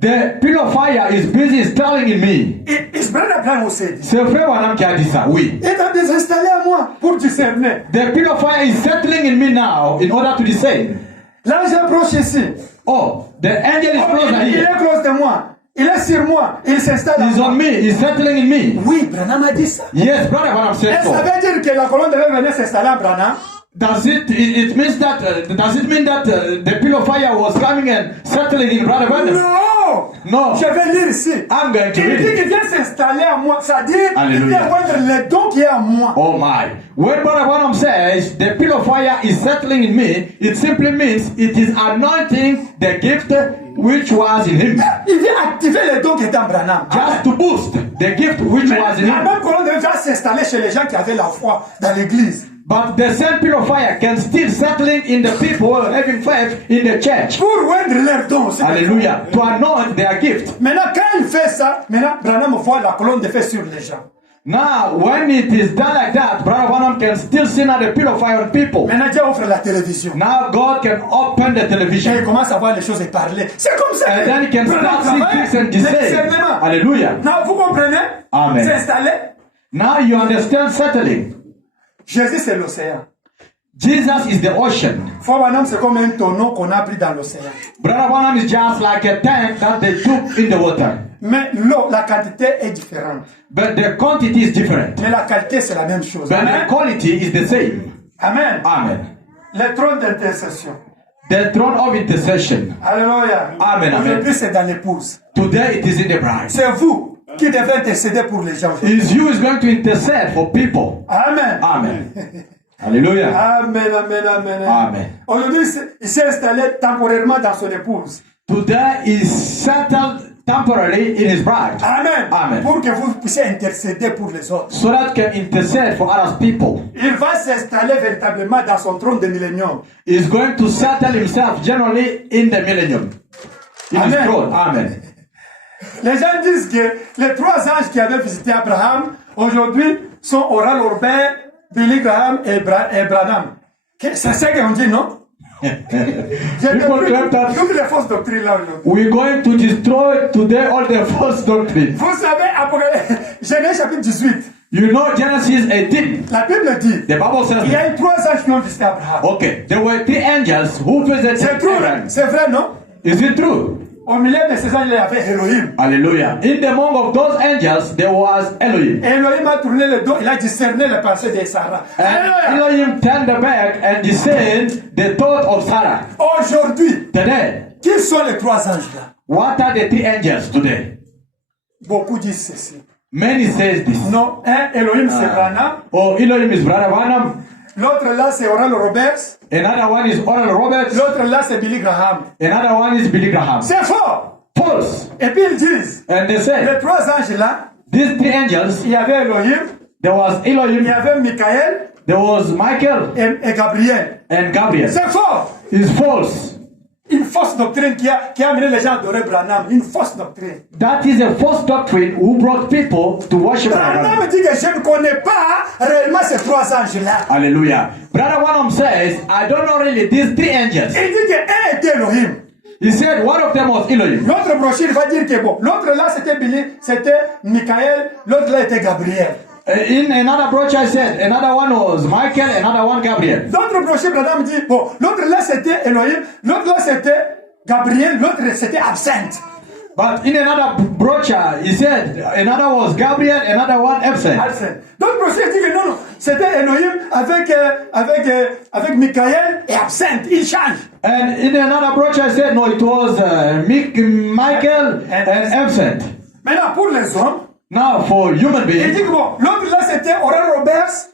the pillar of fire is busy installing in me. It's Brother Branham aussi dit. C'est Frère Branham qui a dit ça, oui. Il est en train de s'installer à moi pour discerner. The pillar of fire is settling in me now in order to discern. L'ange approche ici. Oh, the angel is closer Il here. est close de moi. Il est sur moi. Il s'installe à He's moi. on me. He's settling in me. Oui, Branham a dit ça. Yes, Brother Branham said Est-ce que ça so. veut dire que la colonne devait venir s'installer à Branham? Does it means that does it mean that the pillar of fire was coming and settling in Brother Branham? Non! No. Je vais lire ici. I'm going to Il read dit it. qu'il vient s'installer à moi. C'est-à-dire qu'il Alléluia. vient rendre le don qui est à moi. Oh my. When Brother Branham says the pillar of fire is settling in me, it simply means it is anointing the gift which was in him. Il vient activer le don qui est en Branham. Just to boost the gift which was in La him. même colonne devait s'installer chez les gens qui avaient la foi dans l'église. But the same pillar of fire can still settling in the people having faith in the church. Pour rendre leur don. C'est Hallelujah. To anoint their gift. Maintenant, quand il fait ça, maintenant, Branham voit la colonne de feu sur les gens. Now, when it is done like that, Brother Branham can still see now the pillar of fire on people. Maintenant, Dieu offre la télévision. Now God can open the Et il television. commence à voir les choses et parler. C'est comme ça. And then he can Branham start seeing travaille. things and Le discern. discernement. Hallelujah. Non, vous comprenez? Amen. C'est installé. Now you understand settling. Jésus, c'est l'océan. Jesus is the ocean. Frère Branham, c'est comme un tonneau qu'on a pris dans l'océan. Brother Branham is just like a tank that they took in the water. Mais l'eau, la quantité est différente. But the quantity is different. Mais la qualité, c'est la même chose. But the Amen. quality is the same. Amen. Amen. Le trône d'intercession. The throne of intercession. Alléluia. Amen, amen. Aujourd'hui, c'est dans l'épouse. Today it is in the bride. C'est vous qui devez intercéder pour les gens. Is you is going to intercede for people. Amen. Amen. Hallelujah. Amen, amen, amen. Amen. Aujourd'hui, il s'est installé temporairement dans son épouse. Today is settled temporarily in his bride. Amen. Amen. Pour que vous puissiez intercéder pour les autres. So that can intercede for other people. Il va s'installer véritablement dans son trône de millénium. He's going to settle himself generally in the millennium. In his throne. Amen. Les gens disent que les 3 anges qui avaient visité Abraham, aujourd'hui, sont Oral Robert, Billy Graham et Branham. C'est ça qu'on dit, non? Toutes les fausses doctrines là aujourd'hui. We're going to destroy today all the false doctrines. Vous savez, après Genèse chapitre 18. You know Genesis 18. La Bible dit, The Bible says il y a eu 3 anges qui ont visité Abraham. Okay, there were 3 angels who visited C'est true, Abraham. c'est vrai, non? Is it true? Au milieu de ces anges, il y avait Elohim. Hallelujah. In the among of those angels, there was Elohim. Elohim a tourné le dos, il a discerné les pensées de Sarah. And Elohim turned back and discerned the thought of Sarah. Aujourd'hui, Today, qui sont les 3 anges là? what are the 3 angels today? Beaucoup disent ceci. Many says this. Non, un Elohim c'est Branham. Oh, Elohim is Brother Branham. L'autre là c'est Oral Roberts. Another one is Oral Roberts. L'autre là c'est Billy Graham. Another one is Billy Graham. C'est faux. False. Et puis ils disent, And they say, les 3 anges là, these 3 angels, il y avait Elohim, there was il y Elohim, avait Michael there was Michael et Gabriel. and Gabriel. C'est faux. It's false. Une fausse doctrine qui a amené les gens à adorer Branham. Une fausse doctrine. That is a false doctrine who brought people to worship Branham Branham. dit que je ne connais pas réellement ces 3 anges-là. Hallelujah. Brother Branham says, I don't know really these 3 angels. Il dit qu'un était Elohim. He said one of them was Elohim. L'autre brochure va dire que bon, l'autre là c'était Billy, c'était Michael, l'autre là était Gabriel. In another brochure I said, another one was Michael, another one Gabriel. L'autre brochure, Branham dit, bon, l'autre là c'était Elohim, l'autre là c'était Gabriel, l'autre c'était Absinthe. But in another brochure, he said another was Gabriel, another one absent. L'autre brochure dit que non, c'était Elohim avec Michael et Absinthe. Il change. And in another brochure, I said no, it was Michael and absent. Maintenant, pour les hommes, now for human il beings, dit que bon, l'autre là c'était Oral Roberts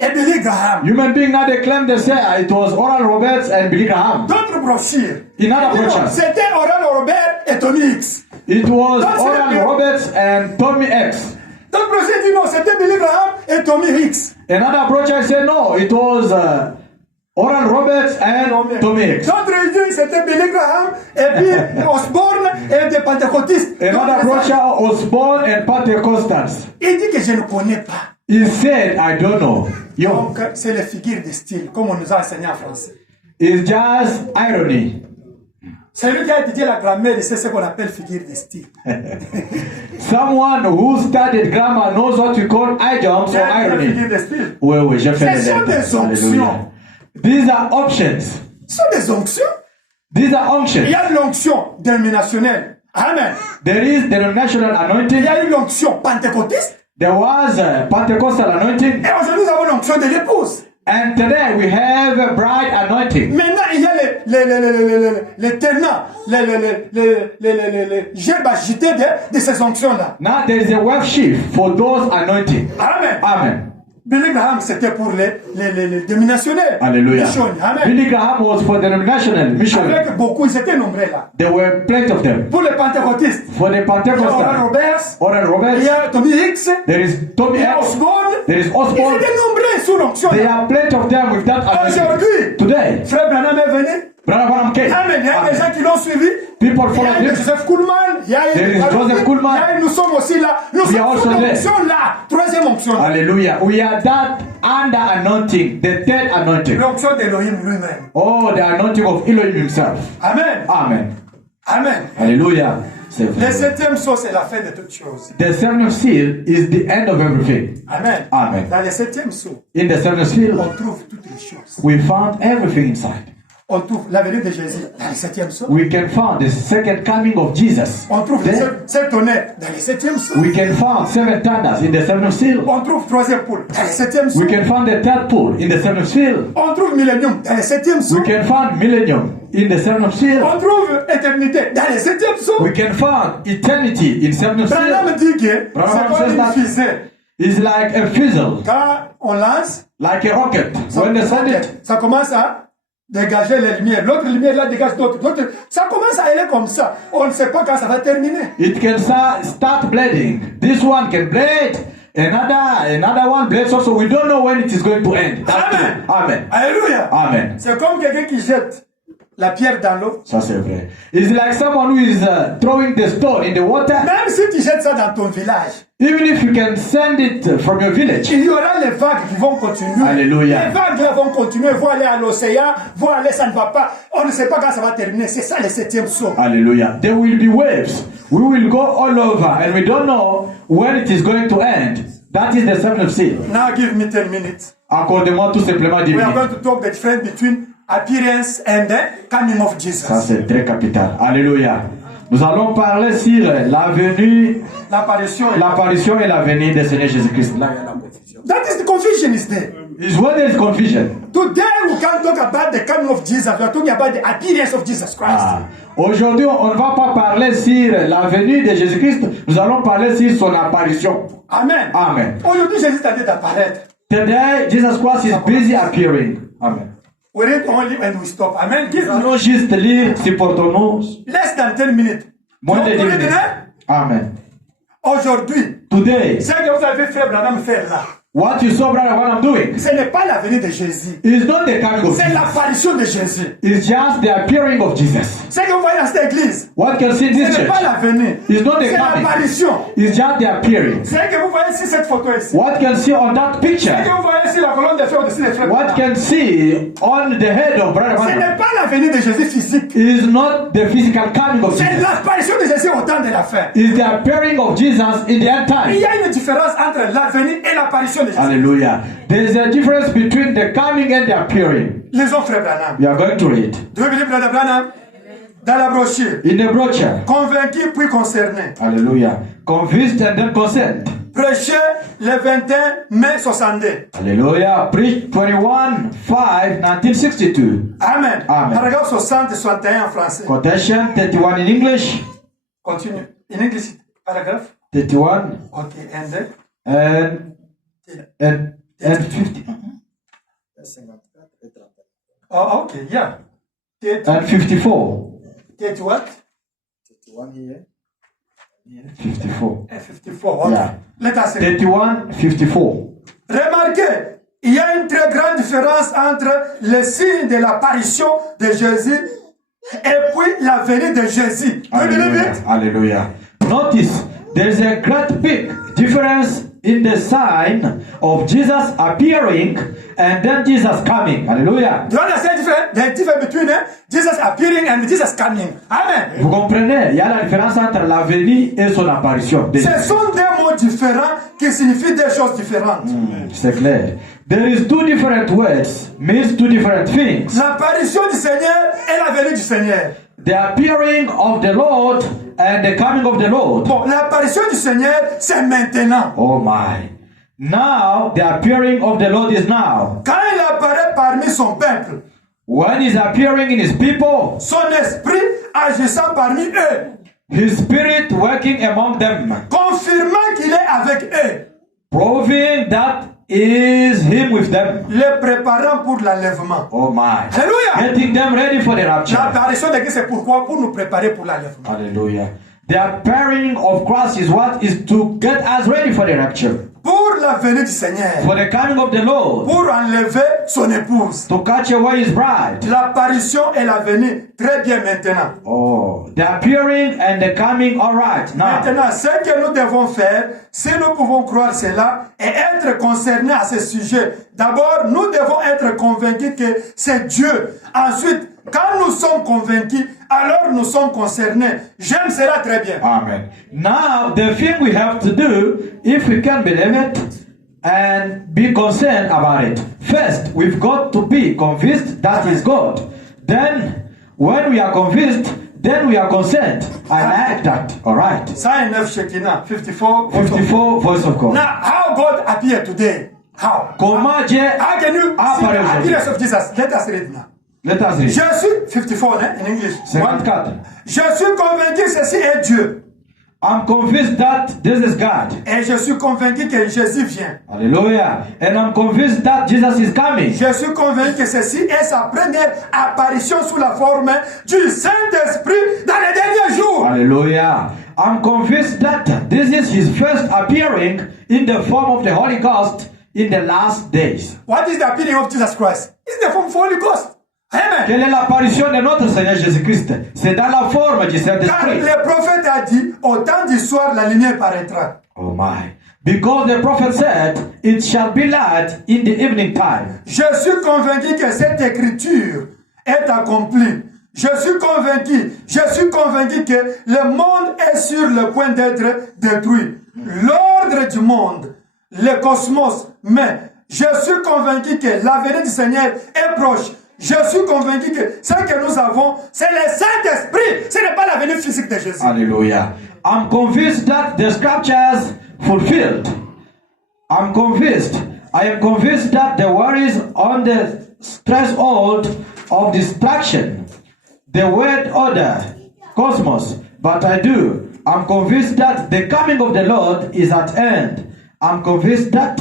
et Billy Graham. human being now they claim they say it was Oral Roberts and Billy Graham. D'autres brochures. In other brochures, C'était Oral Robert et Tony X. it was Oral Roberts and Tommy X. D'autres brochures disent non, c'était Billy Graham et Tommy X. Another brochure said no, it was Oral Roberts and Tommy X. D'autres disent c'était Billy Graham et puis Osborne et des pentecôtistes. Another brochure Osborne and Pentecostals. Il dit que je ne connais pas. He said, I don't know. Yo, Donc, c'est les figures de style, comme on nous a enseigné en français. it's just irony. Celui qui a étudié la grammaire, c'est ce qu'on appelle figure de style. Someone who studied grammar knows what we call idioms or C'est la irony. figure de style. Oui, oui, j'ai fait Ce sont les des lettres. onctions. Hallelujah. These are options. Ce sont des onctions. These are Il unctions. y a l'onction dénominationnelle. Amen. There is denominational Il anointing. y a eu l'onction pentecôtiste. There was a Pentecostal anointing. Et aujourd'hui, nous avons l'onction de l'épouse. And today we have a bride anointing. Maintenant, il y a les tenants, les gerbes agitées de ces onctions-là. Now there is a worship for those anointing. Amen. Amen. Billy Graham, c'était pour les dénominationnels. Hallelujah. Missions. Amen. Billy Graham was for denominational mission. Avec beaucoup, ils étaient nombreux là. There were plenty of them. Pour les pentecôtistes, For the il y a Oral Pentecostal, Roberts, Oral il Roberts, y a Tommy Hicks, there is Tommy il y a X, Osborne. there is Ils Osborne. étaient nombreux sous l'onction. There are plenty of them with that anointing. Aujourd'hui, Today, Frère Branham est venu. Brother Branham came. Amen. Il y a des gens qui l'ont suivi. People Il y followed a eu him. Joseph Kuhlman. Il y a There is Joseph Kuhlman. nous sommes aussi là. Nous We are sommes sous also there. l'onction là. Troisième onction. Hallelujah. We are that under anointing, the third anointing. L'onction d'Elohim lui-même. Oh, the anointing of Elohim himself. Amen. Amen. Amen. Hallelujah. Le septième saut, c'est la fin de toutes choses. The seventh seal is the end of everything. Amen. Amen. Dans le septième saut, In the seventh seal, on trouve toutes les choses. we found everything inside. On trouve la venue de Jésus dans le septième saut. We can find the second coming of Jesus. On trouve There. sept tonnerres dans le septième saut. We can find 7 thunders in the seventh seal. On trouve troisième poule dans le septième saut. We can find the third pool in the seventh seal. On trouve millénium dans le septième saut. We can find millennium in the seventh seal. On trouve éternité dans le septième saut. We can find eternity in seventh Branham seal. dit que Branham c'est says comme that. une fusée. It's like a fizzle, Quand on lance, like a rocket. When they send it, ça commence à dégager les lumières. L'autre lumière là dégage d'autres. Ça commence à aller comme ça. On ne sait pas quand ça va terminer. It can start bleeding. This one can bleed. Another one bleeds also. We don't know when it is going to end. Amen. Amen. Alléluia. Amen. C'est comme quelqu'un qui jette la pierre dans l'eau. Ça c'est vrai. It's like someone who is throwing the stone in the water. Même si tu jettes ça dans ton village. Even if you can send it from your village. Il y aura les vagues qui vont continuer. Alléluia. Les vagues là vont continuer, vont aller à l'océan, vont aller, ça ne va pas. On ne sait pas quand ça va terminer. C'est ça le 7e saut. Hallelujah. There will be waves. We will go all over and we don't know when it is going to end. That is the 7th seal. Now give me 10 minutes. Accordez-moi tout simplement 10 We are minutes. going to talk the difference between appearance and the coming of Jesus. Ça c'est très capital. Alléluia. Nous allons parler sur la venue, l'apparition et la venue du Seigneur Jésus-Christ. Là, il y a la confusion. That is the confusion is there. Is when there is confusion. Today we can't talk about the coming of Jesus. We are talking about the appearance of Jesus Christ. Aujourd'hui, on ne va pas parler sur la venue de Jésus-Christ. Nous allons parler sur son apparition. Amen. Amen. Aujourd'hui, Jésus a dit d'apparaître. Today, Jesus Christ is busy appearing. Amen. We read only when we stop. Amen. Nous allons juste lire, supportons-nous. Less than 10 minutes. Moins de 10 minutes. Amen. Aujourd'hui, today, ce que vous avez fait, Branham, faire là. What you saw, brother, what I'm doing. Ce n'est pas la venue de Jésus. It's not the coming of C'est Jesus. l'apparition de Jésus. It's just the appearing of Jesus. Ce que vous voyez dans cette église. What can see this Ce n'est church? pas la venue. It's not the C'est coming. l'apparition. It's just the appearing. Ce que vous voyez ici, cette photo ici. What can see on that picture? Ce que vous voyez ici, la colonne de feu au-dessus des frères. What can see on the head of brother? Ce n'est pas la venue de Jésus physique. Is not the physical coming of C'est Jesus. l'apparition de Jésus au temps de la fin. Is the appearing of Jesus in the end Il time. y a une différence entre la venue et l'apparition de Jésus. Hallelujah. There's a difference between the coming and the appearing. Lisons frère Branham. We are going to read. Deux livres de Branham dans la brochure. In the brochure. Convaincu puis concerné. Hallelujah. Convinced and then consent. Prêché le 21 mai 62. Hallelujah. Preached 21/5/1962. Amen. Amen. Paragraphe 60 et 61 en français. Quotation 31 in English. Continue. In English, paragraphe. 31 Okay, and 50. Oh, okay, yeah. And 54. 30 what? 54. 54, okay. Yeah. Let us read. 31, 54. Remarquez, il y a une très grande différence entre le signe de l'apparition de Jésus et puis la venue de Jésus. You believe it? Hallelujah. Notice, there is a great big difference in the sign of Jesus appearing and then Jesus coming. Hallelujah. Do you understand the difference between Jesus appearing and Jesus coming? Amen. Vous comprenez? Il y a la différence entre la venue et son apparition. Ce sont des mots différents qui signifient des choses différentes. C'est clair. There is two different words, means two different things. L'apparition du Seigneur et la venue du Seigneur. The appearing of the Lord and the coming of the Lord. Bon, l'apparition du Seigneur, c'est maintenant. Oh my. Now, the appearing of the Lord is now. Quand il apparaît parmi son peuple, when he's appearing in his people, son esprit agissant parmi eux, his spirit working among them, confirmant qu'il est avec eux, proving that is him with them, les préparant pour l'enlèvement. Oh my. Alléluia. Getting them ready for the rapture. L'apparition de Christ, c'est pourquoi? Pour nous préparer pour l'enlèvement. Hallelujah. The appearing of Christ is what is to get us ready for the rapture. Pour la venue du Seigneur. For the coming of the Lord. Pour enlever son épouse. To catch away his bride. L'apparition et la venue, très bien maintenant. Oh, the appearing and the coming, all right. Now. Maintenant, ce que nous devons faire, si nous pouvons croire cela et être concernés à ce sujet, d'abord, nous devons être convaincus que c'est Dieu. Ensuite, quand nous sommes convaincus, alors nous sommes concernés. J'aime cela très bien. Amen. Now, the thing we have to do, if we can believe it and be concerned about it, first, we've got to be convinced that is God. Then, when we are convinced, then we are concerned. I like that. All right. 109 Shekinah, 54. 54 voice of God. Now, how God appear today? How? Comment Dieu How can you see apparaît the aujourd'hui? appearance of Jesus? Let us read now. Let us read. Je suis 54 in English. 54. Je suis convaincu que ceci est Dieu. I'm convinced that this is God. Et je suis convaincu que Jésus vient. Hallelujah. And I'm convinced that Jesus is coming. Je suis convaincu que ceci est sa première apparition sous la forme du Saint-Esprit dans les derniers jours. Hallelujah. I'm convinced that this is his first appearing in the form of the Holy Ghost in the last days. What is the appearing of Jesus Christ? It's the form of the Holy Ghost. Amen. Quelle est l'apparition de notre Seigneur Jésus-Christ? C'est dans la forme du Car Saint-Esprit. le prophète a dit, au temps du soir, la lumière paraîtra. Oh my. Because the prophet said, it shall be light in the evening time. Je suis convaincu que cette écriture est accomplie. Je suis convaincu que le monde est sur le point d'être détruit. L'ordre du monde, le cosmos, mais je suis convaincu que l'avenir du Seigneur est proche. Je suis convaincu que ce que nous avons, c'est le Saint-Esprit. Ce n'est pas l'avenir physique de Jésus. Hallelujah. I'm convinced that the scriptures fulfilled. I am convinced that the world is on the threshold of destruction. The world order, cosmos. But I'm convinced that the coming of the Lord is at hand. I'm convinced that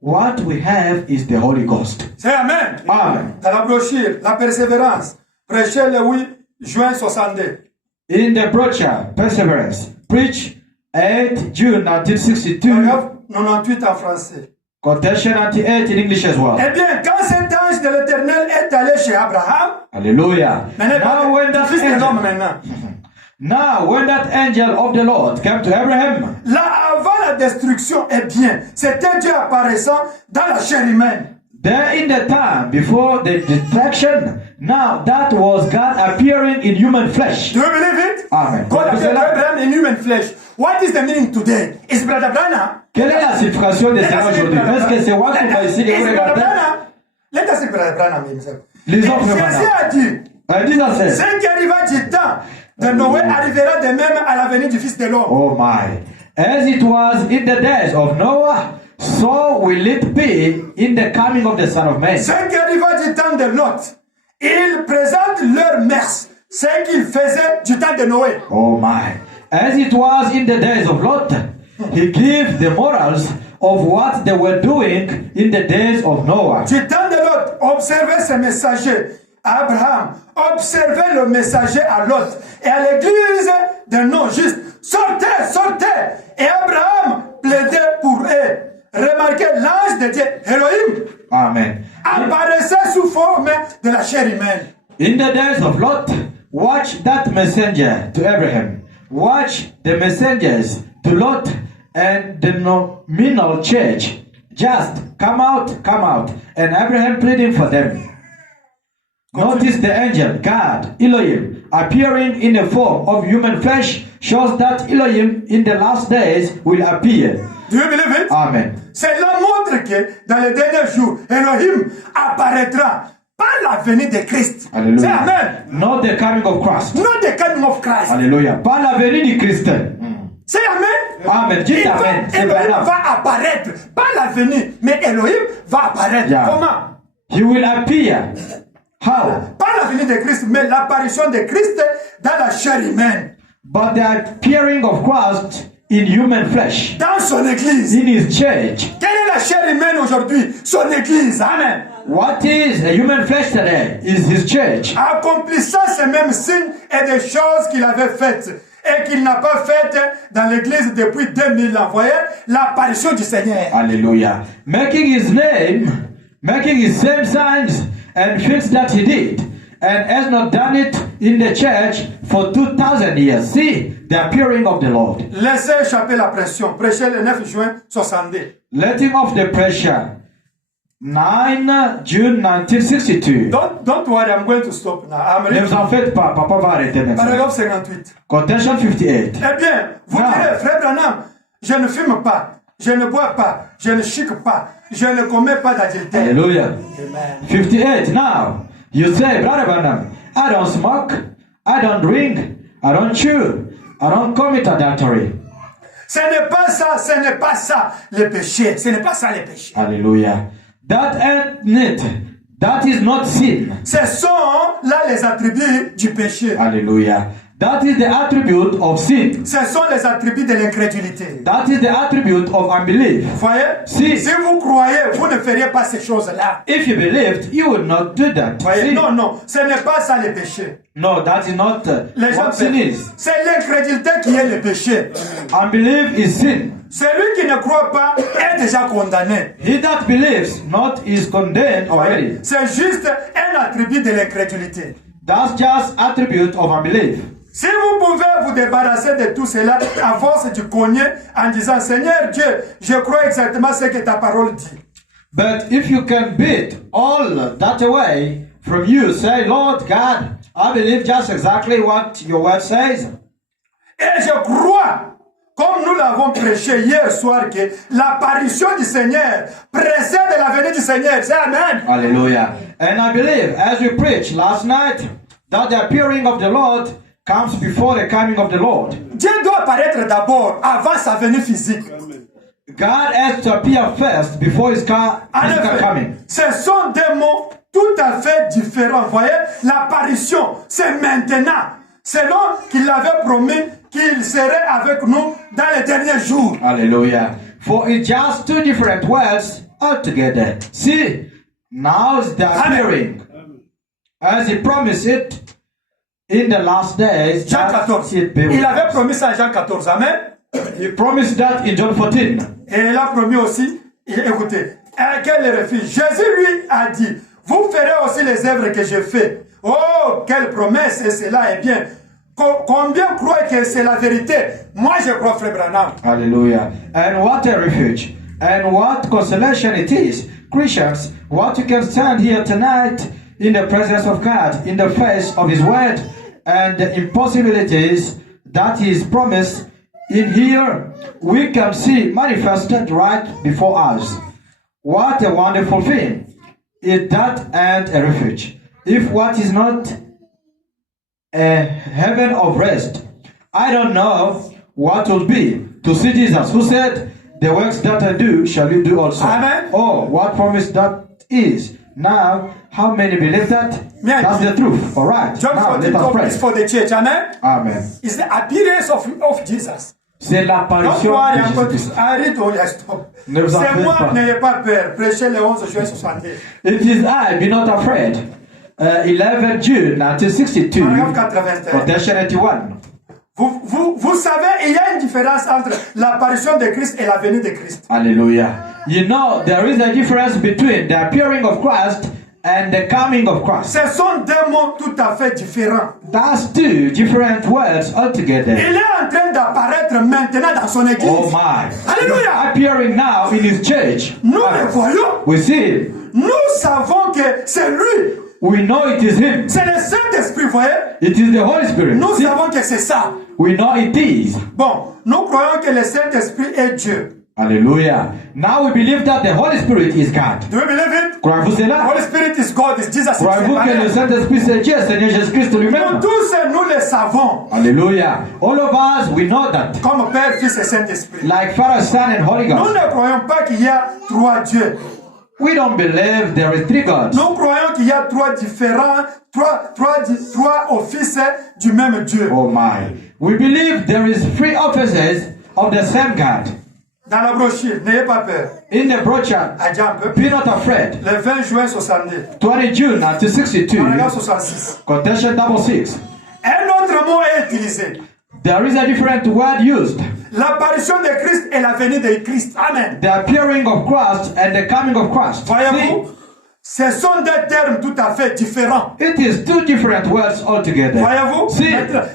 what we have is the Holy Ghost. C'est Amen. Amen. Dans la brochure, la persévérance, prêché le 8 juin 62. In the brochure, Perseverance, preach 8 June 1962. Paragraphe 98 en français. Quotation 98 in English as well. Eh bien, quand cet ange de l'Éternel est allé chez Abraham, Hallelujah. Now when that angel of the Lord came to Abraham, là avant la destruction, eh bien, c'était Dieu apparaissant dans la chair humaine. There in the time before the destruction, now that was God appearing in human flesh. Do you believe it? Amen. God appeared to Abraham in human flesh. What is the meaning today? Is Brother Branham? Quelle est la signification de cela aujourd'hui? Est-ce que c'est what qu'on va ici de regarder? Let us see Brother Branham himself. Lisons Jésus a dit, ce qui arriva du temps de Noé arrivera de même à la venue du Fils de l'homme. Oh my. As it was in the days of Noah, so will it be in the coming of the Son of Man. Ce qui arriva du temps de Lot, ils présentent leur mœurs, ce qu'ils faisaient du temps de Noé. Oh my. As it was in the days of Lot, he gave the morals of what they were doing in the days of Noah. Du temps de Lot, observez ce messager. Abraham observait le messager à Lot et à l'église des non-justes. Sortez, sortez! Et Abraham plaidait pour eux. Remarquez, l'ange de Dieu, Elohim, Amen. apparaissait sous forme de la chair humaine. In the days of Lot, watch that messenger to Abraham. Watch the messengers to Lot and the nominal church. Just come out, and Abraham pleading for them. Notice the angel, God, Elohim, appearing in the form of human flesh shows that Elohim in the last days will appear. Do you believe it? Amen. Cela montre que dans les derniers jours, Elohim apparaîtra par la venue de Christ. Hallelujah. C'est Amen. Not the coming of Christ. Not the coming of Christ. Alléluia. Par la venue du Christ. C'est Amen. Amen. Dites Amen. Elohim va apparaître. Pas la venue, mais Elohim va apparaître. Yeah. Comment? He will appear. How? Pas la venue de Christ, mais l'apparition de Christ dans la chair humaine. But the appearing of Christ in human flesh. Dans son église. In his church. Quelle est la chair humaine aujourd'hui? Son église. Amen. What is a human flesh today? Is his church. Accomplissant ces mêmes signes et des choses qu'il avait faites et qu'il n'a pas faites dans l'église depuis 2000 ans. Voyez l'apparition du Seigneur. Hallelujah. Making his same signs and things that he did, and has not done it in the church for 2000 years. See the appearing of the Lord. Laissez échapper la pression. Prêchez le 9 juin 62. Letting off the pressure. 9 June 1962. Don't worry, I'm going to stop now. Ne vous en faites pas, papa va arrêter maintenant. Paragraphe 58. Quotation 58. Eh bien, vous direz, frère Branham, je ne fume pas, je ne bois pas, je ne chique pas, je ne commets pas d'adultère. Hallelujah. Amen. 58. Now, you say, Brother Branham, I don't smoke, I don't drink, I don't chew, I don't commit adultery. Ce n'est pas ça le péché. Ce n'est pas ça le péché. Hallelujah. That ain't it. That is not sin. Ce sont là les attributs du péché. Hallelujah. That is the attribute of sin. Ce sont les attributs de l'incrédulité. That is the attribute of unbelief. Voyez? Si vous croyez, vous ne feriez pas ces choses-là. If you believed, you would not do that. Voyez? Non, non, ce n'est pas ça le péché. No, that is not what sin is. C'est l'incrédulité qui est le péché. Unbelief is sin. Celui qui ne croit pas est déjà condamné. He that believes not is condemned already. C'est juste un attribut de l'incrédulité. That's just attribute of unbelief. Si vous pouvez vous débarrasser de tout cela à force de cogner en disant Seigneur Dieu, je crois exactement ce que ta parole dit. But if you can beat all that away from you, say, Lord God, I believe just exactly what your word says. Et je crois, comme nous l'avons prêché hier soir, que l'apparition du Seigneur précède la venue du Seigneur. C'est Amen. Hallelujah. And I believe, as we preached last night, that the appearing of the Lord comes before the coming of the Lord. Dieu doit apparaître d'abord avant sa venue physique. God has to appear first before his physical coming. Ce sont des mots tout à fait différents. Vous voyez, l'apparition, c'est maintenant. Selon qu'il avait promis qu'il serait avec nous dans les derniers jours. Hallelujah. For it's just two different words altogether. See, now is the appearing. As he promised it in the last days. Jean 14. Il avait promis ça en Jean 14. Amen. He promised that in John 14. Et il a promis aussi, écoutez, quel refuge. Jésus lui a dit, vous ferez aussi les œuvres que je fais. Oh, quelle promesse, et cela est bien. Combien croient que c'est la vérité? Moi, je crois, frère Branham. Hallelujah. And what a refuge. And what consolation it is. Christians, what you can stand here tonight in the presence of God, in the face of his word, and the impossibilities that is promised in here, we can see manifested right before us. What a wonderful thing is that, and a refuge. If what is not a heaven of rest, I don't know what will be. To see Jesus, who said, the works that I do shall you do also. Amen. Oh, what promise that is. Now, how many believe that? That's the truth. All right. John now, 14 let us pray. is for the church. Amen. Amen. It's the appearance of Jesus. C'est l'apparition de Jésus-Christ. Arrête, stop. Ne vous en C'est faites moi, pas. n'ayez pas peur. Prêchez le 11 juin 62. It is I, be not afraid. 11 June 1962. Paragraphe 81. Quotation 81. Vous savez, il y a une différence entre l'apparition de Christ et la venue de Christ. Hallelujah. You know, there is a difference between the appearing of Christ and the coming of Christ. Ce sont deux mots tout à fait différents. That's two different words altogether. Il est en train d'apparaître maintenant dans son église. Oh my. Alléluia. Appearing now in his church. Nous le voyons. We see him. Nous savons que c'est lui. We know it is him. C'est le Saint-Esprit, vous voyez? It is the Holy Spirit. Nous savons que c'est ça. We know it is. Bon, nous croyons que le Saint-Esprit est Dieu. Hallelujah. Now we believe that the Holy Spirit is God. Do you believe it? Croyez-vous cela? Holy Spirit is God, is Jesus. Croyez-vous que le Saint-Esprit c'est Dieu, Seigneur Jésus-Christ lui-même? Nous tous, nous le savons. Hallelujah. All of us, we know that. Comme Père, Fils et Saint-Esprit. Like Father, Son, and Holy Nous Ghost. ne croyons pas qu'il y a trois dieux. We don't believe there is three gods. Nous croyons qu'il y a trois différents, trois offices du même Dieu. Oh my. We believe there is three offices of the same God. Dans la brochure, n'ayez pas peur. In the brochure, Adieu un peu. be not afraid. Le 20 juin 62. 20 June 1962. Paragraphe 66. Quotation 66. Un autre mot est utilisé. There is a different word used. L'apparition de Christ et la venue de Christ. Amen. The appearing of Christ and the coming of Christ. Voyez-vous, ce sont des termes tout à fait différents. It is two different words altogether. Voyez-vous,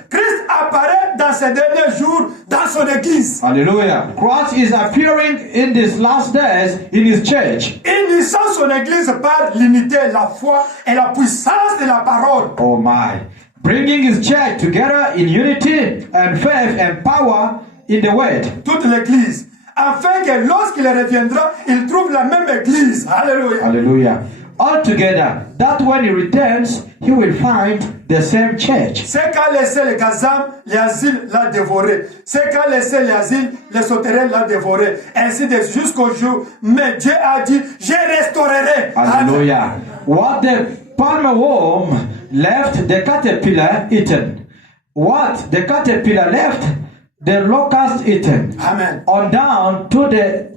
Christ apparaît dans ces derniers jours dans son église. Hallelujah. Christ is appearing in these last days in his church. Unissant son église par l'unité, la foi et la puissance de la parole. Oh my. Bringing his church together in unity and faith and power in the word. Toute l'église. Afin que lorsqu'il reviendra, il trouve la même église. Alléluia. Hallelujah. Altogether, that when he returns, he will find the same church. C'est qu'a laissé le gazam, l'asile l'a dévoré. C'est qu'a laissé l'asile, les sauterelles l'a dévoré. Ainsi de jusqu'au jour. Mais Dieu a dit, je restaurerai. Hallelujah. What the palmer worm left the caterpillar eaten. what the caterpillar left, the locust eaten. Amen. On down to the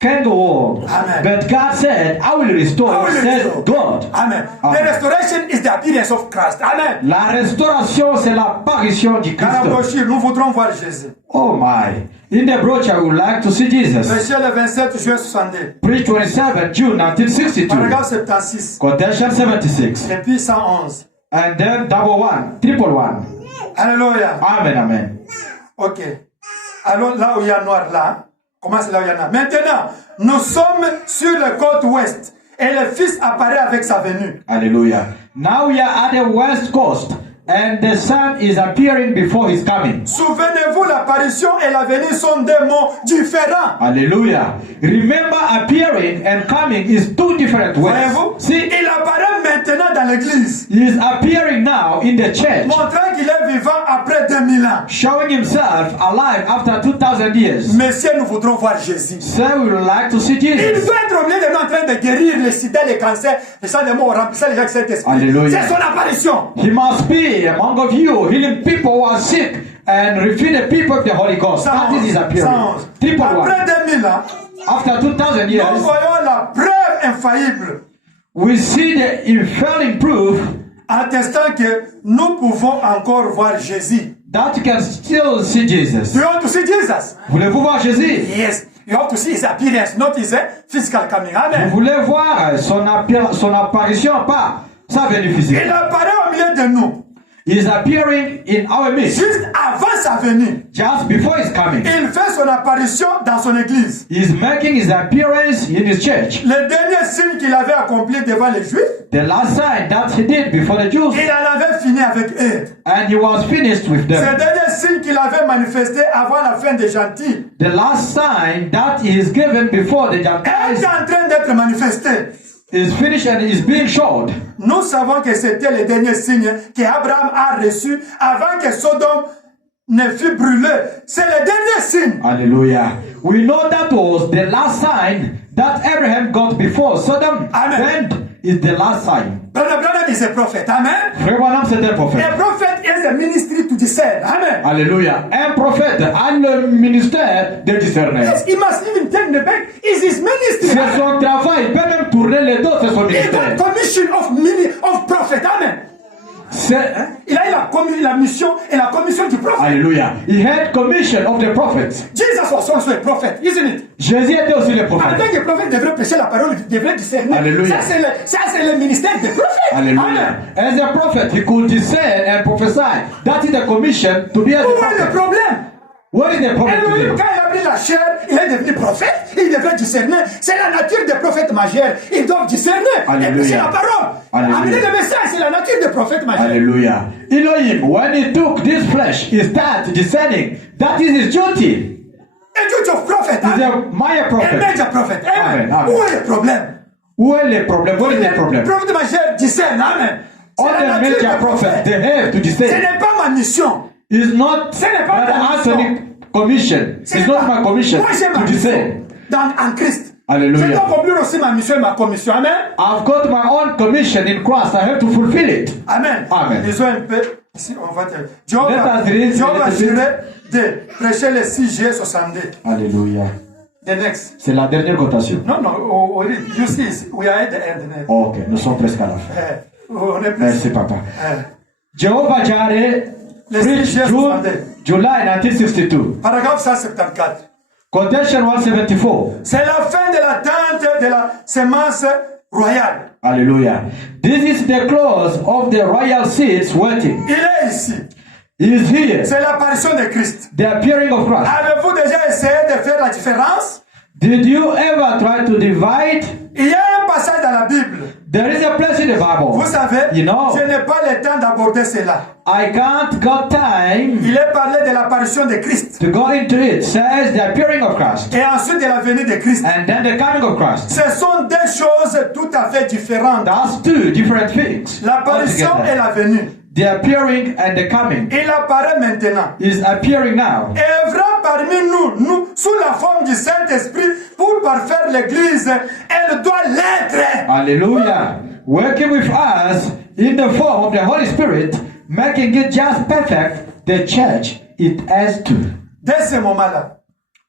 kangaroo. Amen. But God said, I will restore, says God. Amen. Amen. The restoration is the appearance of Christ. Amen. La restauration, c'est l'apparition du Dans la Christ. brochure, nous voudrons voir Jésus. Oh my. In the brochure, I would like to see Jesus. Prêcher le 27 juin 62. Preach 27 June 1962. Paragraphe 76. Quotation 76. Et puis 111. And then double one, triple one. Alléluia. Amen, amen. Ok. Alors là où il y a noir là. Comment c'est là où il y en a? Maintenant, nous sommes sur la côte ouest. Et le Fils apparaît avec sa venue. Hallelujah. Now we are at the west coast. And the Son is appearing before his coming. Souvenez-vous, l'apparition et la venue sont deux mots différents. Hallelujah. Remember, appearing and coming is two different ways. Voyez-vous? See, Il apparaît maintenant dans l'église. he is appearing now in the church, Montrant qu'il est vivant après 2000 ans. showing himself alive after 2000 years. Messieurs, nous voudrons voir Jésus. So we would like to see Il Jesus. doit être au milieu de nous en train de guérir les sida, les cancers, les sang de mort, remplissant les gens de cet esprit. Alléluia. C'est son apparition. He must be among of you, healing people who are sick and refill the people of the Holy Ghost. That is his appearing. Triple one. Après 2000 ans, After 2000 nous years, voyons la preuve infaillible we see the infallible proof attestant que nous pouvons encore voir Jésus. that you can still see Jesus. You want to see Jesus? Voulez-vous voir Jésus? Yes. You have to see his appearance, not his physical coming. Vous Amen. voulez voir son apparition, pas sa venue physique. Il apparaît au milieu de nous. He is appearing in our midst. Juste avant sa venue, Just before his coming. il fait son apparition dans son église. He is making his appearance in his church. Le dernier signe qu'il avait accompli devant les Juifs, The last sign that he did before the Jews, il en avait fini avec eux. and he was finished with Ce them. dernier signe qu'il avait manifesté avant la fin des gentils The last sign that he is given before the est Gentiles en train d'être manifesté. is finished and is being showed. Nous savons que c'était le dernier signe qu'Abraham a reçu avant que Sodome ne fût brûlé. C'est le dernier signe. Hallelujah. We know that was the last sign that Abraham got before Sodom. Amen. Then is the last sign. Brother is a prophet. Amen. Frère Branham, c'est un prophète. A prophet is a ministry to discern. Amen. Alléluia. Un prophète a le ministère de discerner. Yes, he must even turn the back. It's his ministry. C'est son travail. Il peut même tourner les dos, c'est son He ministère. got commission of prophet. Amen. Il a eu la mission et la commission du prophète. Alléluia. He had commission of the prophets. Jesus was also a prophet, isn't it? Jésus était aussi le En tant prophète. que prophète, devrait prêcher la parole, devrait discerner. Alléluia. Ça, c'est le ministère des prophètes. Hallelujah. As a prophet, he could discern and prophesy. That is the commission to be a Où est le prophet. problème? What is the problem Elohim, today? quand il a pris la chair, il est devenu prophète. Il devrait discerner. C'est la nature des prophètes majeurs. Ils doivent discerner. Alléluia. Et c'est la parole. Alléluia. Amener le message, c'est la nature des prophètes majeurs. Hallelujah. Elohim, when he took this flesh, he started discerning. That is his duty. A duty of prophet. He's Amen. a major A prophet. major prophet. Amen. Amen. Amen. Où est le problème? Où est le problème? What is the Le problem? prophète majeur discerne. Amen. All C'est la the nature major des prophets, prophètes. they have to Ce discern. n'est pas ma mission. It's not Ce n'est pas Brother ta mission. Anthony commission. Ce It's n'est not pas- my commission Moi, j'ai ma to mission discern. en Christ. Hallelujah. Je dois accomplir aussi ma mission et ma commission. Amen. I've got my own commission in Christ. I have to fulfill it. Amen. Amen. Lisons un peu. Ici, on va dire. Dieu Let us read va a little bit. de prêcher le 6 juillet 62. Alléluia. The next. C'est la dernière cotation. Non, you see, we are at the end. Ok, nous sommes presque à la fin. On est plus. Merci, papa. Eh, Jehovah Jireh, Les preached six June, Sunday. July 1962. Paragraphe 174. Quotation 174. C'est la fin de l'attente de la semence royale. Hallelujah. This is the close of the royal seeds waiting. Il est ici. He is here. C'est l'apparition de Christ. The appearing of Christ. Avez-vous déjà essayé de faire la différence? Did you ever try to divide? Il y a un passage dans la Bible. There is a place in the Bible. Vous savez, You know. je n'ai pas le temps d'aborder cela. I can't got time Il est parlé de l'apparition de Christ to go into it. Says the appearing of Christ et ensuite de la venue de Christ. and then the coming of Christ. Ce sont deux choses tout à fait différentes. That's two different things. L'apparition altogether. et la venue. The appearing and the coming Il apparaît maintenant. is appearing now. Œuvrant parmi nous, sous la forme du Saint-Esprit, pour parfaire l'Église, elle doit l'être. Hallelujah. Working with us in the form of the Holy Spirit, making it just perfect, the church it has to. Dès ce moment-là,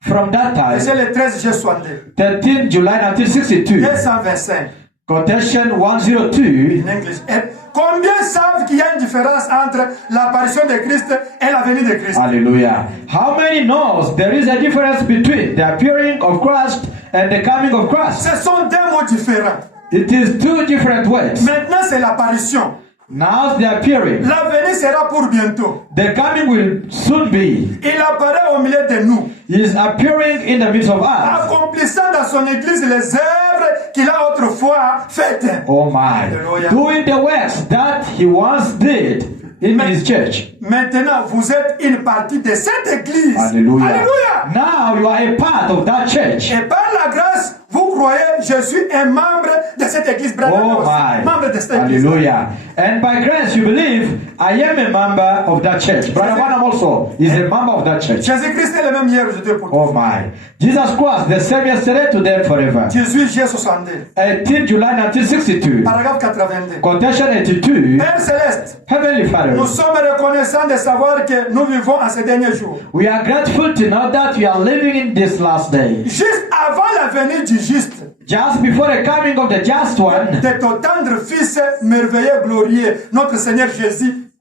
from that time, c'est le 13 juillet 62, 13 July 1962, 225, quotation 102, in English. Et combien savent qu'il y a une différence entre l'apparition de Christ et la venue de Christ? Hallelujah. How many knows there is a difference between the appearing of Christ and the coming of Christ? Ce sont deux mots différents. It is two different words. Maintenant, c'est l'apparition. Now the appearing. La venue sera pour bientôt. The coming will soon be. Il apparaît au milieu de nous. He is appearing in the midst of us. Accomplissant dans son église les œuvres qu'il a autrefois faites. Oh my. Hallelujah. Doing the works that he once did in his church. Maintenant, vous êtes une partie de cette église. Hallelujah. Alléluia. Now you are a part of that church. Et par la grâce, vous croyez, je suis un membre de cette église. Oh my. Membre de cette église. Hallelujah. And by grace you believe, I am a member of that church. Brother Branham also is a member of that church. Jésus-Christ est le même hier, aujourd'hui pour oh my. Jesus Christ, the same yesterday, today, forever. 18 juillet 62. 18 July 1962. Paragraphe 82. Quotation 82. Père Céleste, Heavenly Father, nous sommes reconnaissants de savoir que nous vivons en ces derniers jours. We are grateful to know that we are living in this last day. Juste avant la venue du juste. Just before the coming of the just one. De ton tendre Fils merveilleux, glorieux, notre Seigneur Jésus.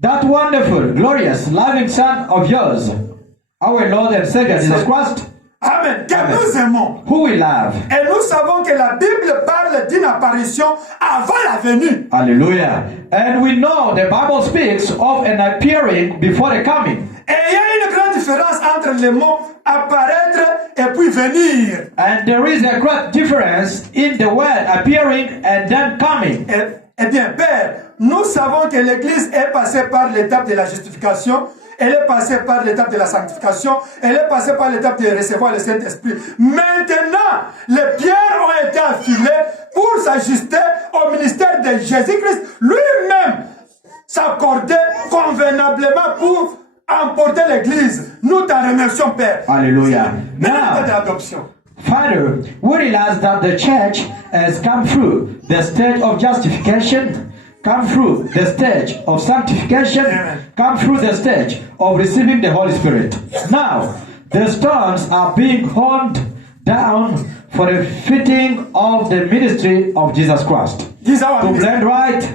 That wonderful, glorious, loving Son of yours, our Lord and Savior Jesus Christ. Amen. Que nous aimons. Who we love. Et nous savons que la Bible parle d'une apparition avant la venue. Hallelujah. And we know the Bible speaks of an appearing before the coming. Et il y a une grande différence entre les mots apparaître et puis venir. And there is a great difference in the word appearing and then coming. Eh bien, Père, nous savons que l'Église est passée par l'étape de la justification. Elle est passée par l'étape de la sanctification. Elle est passée par l'étape de recevoir le Saint-Esprit. Maintenant, les pierres ont été affilées pour s'ajuster au ministère de Jésus-Christ. Lui-même s'accordait convenablement pour emporter l'Église. Nous t'en remercions, Père. Alléluia. Maintenant, de l'adoption. Father, we realize that the church has come through the stage of justification, come through the stage of sanctification, come through the stage of receiving the Holy Spirit. Now, the stones are being hauled down for the fitting of the ministry of Jesus Christ. To blend right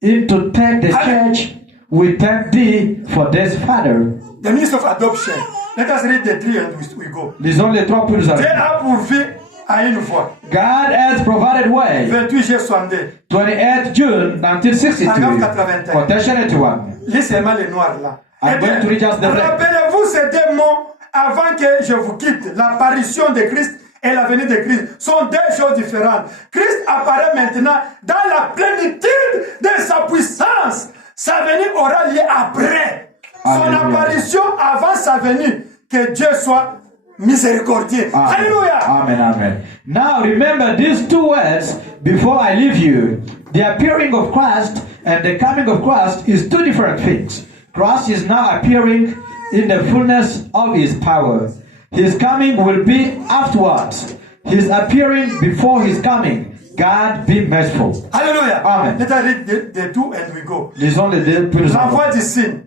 into take the church, we thank thee for this, Father. The ministry of adoption. Let us read the three and we go. Lisons les trois pour nous Dieu a pourvu à une fois. God has provided way. 28 juillet 62. 28 June 1962. Quotation 81. Lis seulement les noirs là. I'm going to read just the red. Rappelez-vous ces deux mots avant que je vous quitte. L'apparition de Christ et la venue de Christ sont deux choses différentes. Christ apparaît maintenant dans la plénitude de sa puissance. Sa venue aura lieu après. Son apparition avant sa venue. Que Dieu soit miséricordieux. Amen. Alléluia. Amen, amen. Now remember these two words before I leave you. The appearing of Christ and the coming of Christ is two different things. Christ is now appearing in the fullness of his power. His coming will be afterwards. His appearing before his coming. God be merciful. Alléluia. Amen. Let us read the two and we go. Lisons les deux puis nous La voix du signe.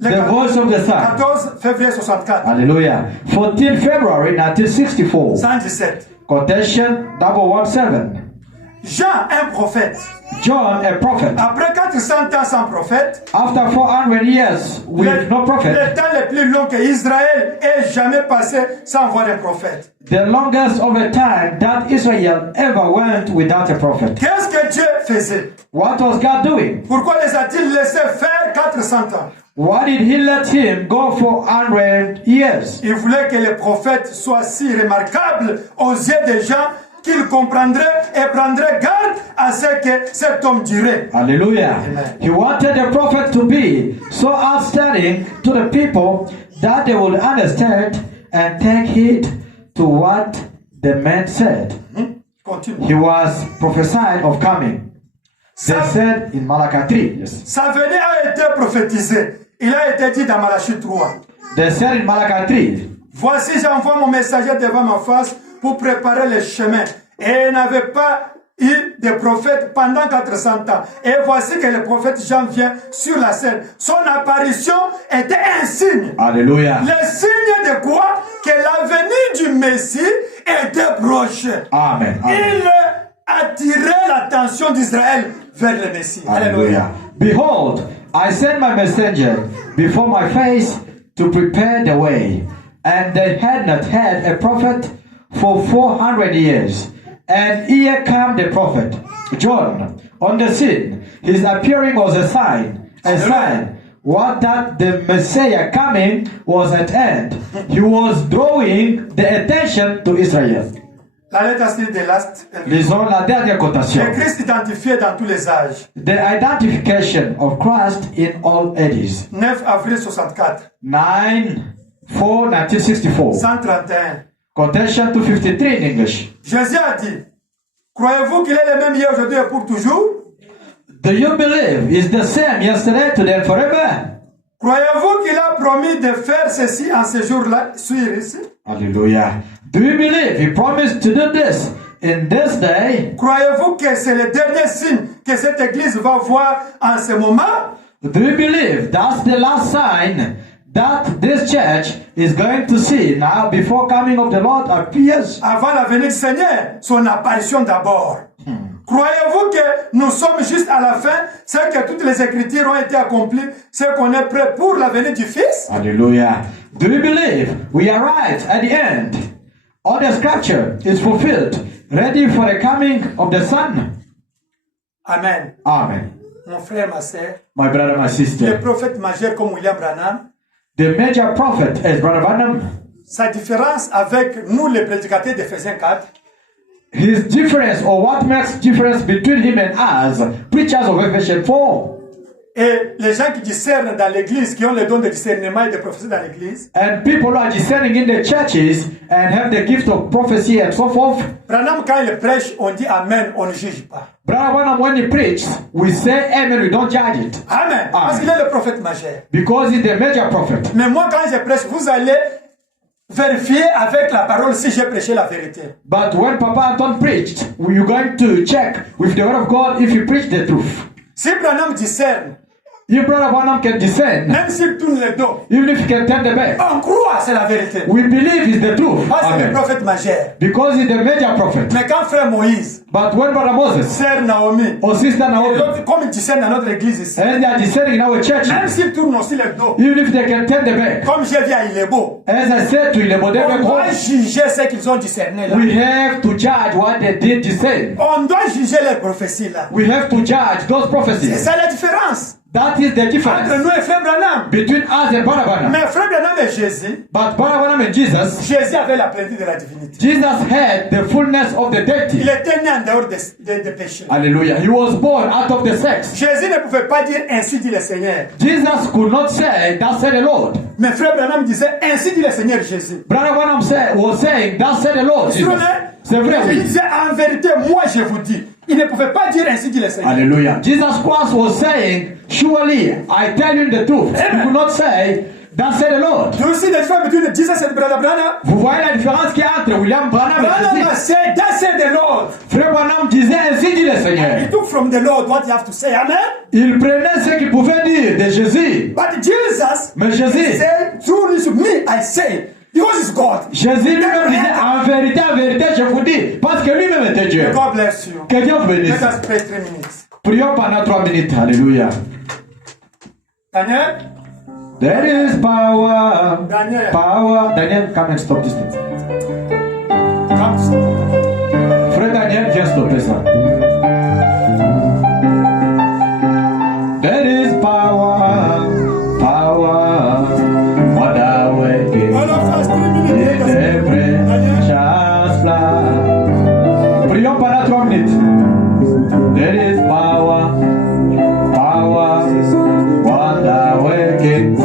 The voice of the Son. 14 février 64. Hallelujah. 14 February 1964. 117. Quotation 117. Jean, un prophète. John, a prophet. Après 400 ans sans prophète. After 400 years with no prophet. Le temps le plus long que Israël ait jamais passé sans voir un prophète. The longest of a time that Israel ever went without a prophet. Qu'est-ce que Dieu faisait? What was God doing? Pourquoi les a-t-il laissés faire 400 ans? Why did he let him go for 100 years? Il voulait que les prophètes soient si remarquables aux yeux des gens qu'il comprendrait et prendrait garde à ce que cet homme dirait. Hallelujah. Amen. He wanted the prophet to be so outstanding to the people that they would understand and take heed to what the man said. Continue. He was prophesied of coming. They said in Malachi 3. Yes. Sa venue a été prophétisée. Il a été dit dans Malachie 3. They said in Malachi 3. Voici j'envoie mon messager devant ma face pour préparer le chemin. Et eu des prophètes pendant 400 ans. Et voici que le prophète Jean vient sur la scène. Son apparition était un signe. Alléluia. Le signe de quoi? Que la venue du Messie était proche. Amen. Amen. Il attirait l'attention d'Israël vers le Messie. Alléluia. Behold, I send my messenger before my face to prepare the way. And they had not had a prophet for 400 years. And here come the prophet, John, on the scene. His appearing was a sign. What that the Messiah coming was at hand. He was drawing the attention to Israel. La lettre de last. Lisons la dernière quotation. Le Christ identifié dans tous les âges. The identification of Christ in all ages. 9 avril 64. 1964. 131. Quotation 253 in English. Jésus a dit, croyez-vous qu'il est le même hier, aujourd'hui et pour toujours? Do you believe is the same yesterday, today and forever? Croyez-vous qu'il a promis de faire ceci en ce jour-là, sur ici? Hallelujah. Do you believe he promised to do this in this day? Croyez-vous que c'est le dernier signe que cette église va voir en ce moment? Do you believe that's the last sign that this church is going to see now before coming of the Lord appears? Avant la venue du Seigneur, son apparition d'abord. Croyez-vous que nous sommes juste à la fin, c'est que toutes les Écritures ont été accomplies, c'est qu'on est prêt pour la venue du Fils? Hallelujah. Do you believe we are right at the end? All the scripture is fulfilled, ready for the coming of the Son? Amen. Amen. Mon frère, ma sœur, My brother, my les sister, prophètes majeurs comme William Branham, the major prophet is Brother Branham. sa différence avec nous, les prédicateurs d'Éphésiens 4, His difference, or what makes difference between him and us, preachers of Ephesians 4, et les gens qui discernent dans l'église, qui ont le don de discernement et de prophétie dans l'église, and people who are discerning in the churches and have the gift of prophecy and so forth. Branham, quand il prêche, on dit Amen, on ne juge pas. Brother Branham, when he preaches, we say amen, we don't judge it. Amen. Parce qu'il est le prophète majeur. Because he's the major prophet. Mais moi, quand je prêche, vous allez vérifier avec la parole si j'ai prêché la vérité. But when Papa Anton preached, you're going to check with the word of God if you preach the truth. Si Branham discerne, If Brother Branham can discern, même s'il tourne le dos, even if he can turn the back, on croit, c'est la vérité. we believe it's the truth. Parce que c'est le Amen. prophète majeur. Because he's the major prophet. Mais quand frère Moïse, But when Brother Moses sœur Naomi, or Sister et Naomi, l'autre, comme ils discernent dans notre église ici, and they are discerning in our church, même s'ils tournent aussi le dos, even if they can turn the back, comme j'ai vu à Ilebo, as I said to on Ilebodebe, doit juger ce qu'ils ont discerné là. we have to judge what they did discern. On doit juger les prophéties là. We have to judge those C'est prophecies. ça la différence That is the entre difference nous et frère Branham. between us and Brother Branham. Mais frère Branham et Jésus, But Brother Branham and Jesus, Jésus avait la plénitude de la divinité. Jesus had the fullness of the Il deity. était né en dehors des péchés. Hallelujah. He was born out of the sex. Jésus ne pouvait pas dire ainsi dit le Seigneur. Jesus could not say, "Thus said the Lord." Mais frère Branham disait ainsi dit le Seigneur Jésus. Brother Branham was saying, "Thus said the Lord." Jesus. C'est vrai, Il oui. disait en vérité, moi je vous dis. Il ne pouvait pas dire ainsi dit le Seigneur. Hallelujah. Jesus Christ was saying, "Surely I tell you the truth." He could not say, "Thus said the Lord." Il y a aussi des différences entre Jesus et Brother Branham. Vous voyez la différence qu'il y a entre William Branham et Branham Jésus. a said, that said the Lord. Frère Branham disait ainsi dit le Seigneur. He took from the Lord what you have to say. Amen. Il prenait ce qu'il pouvait dire de Jésus. But Jesus Mais Jésus, said, truly to me, I say, because it's God. Jésus lui-même disait, en vérité, je vous dis, parce que lui-même était Dieu. God bless you. Que Dieu vous bénisse. Let us pray 3 minutes. Prions pendant 3 minutes. Alléluia. Daniel, There is power. Daniel, Power. Daniel, come and stop this thing. come. Frère Daniel, viens stopper ça. There is power. Power. Wonder working. All of us 3 minutes. In Let us the precious blood. Prions pendant 3 minutes. There is power. Power. Wonder working.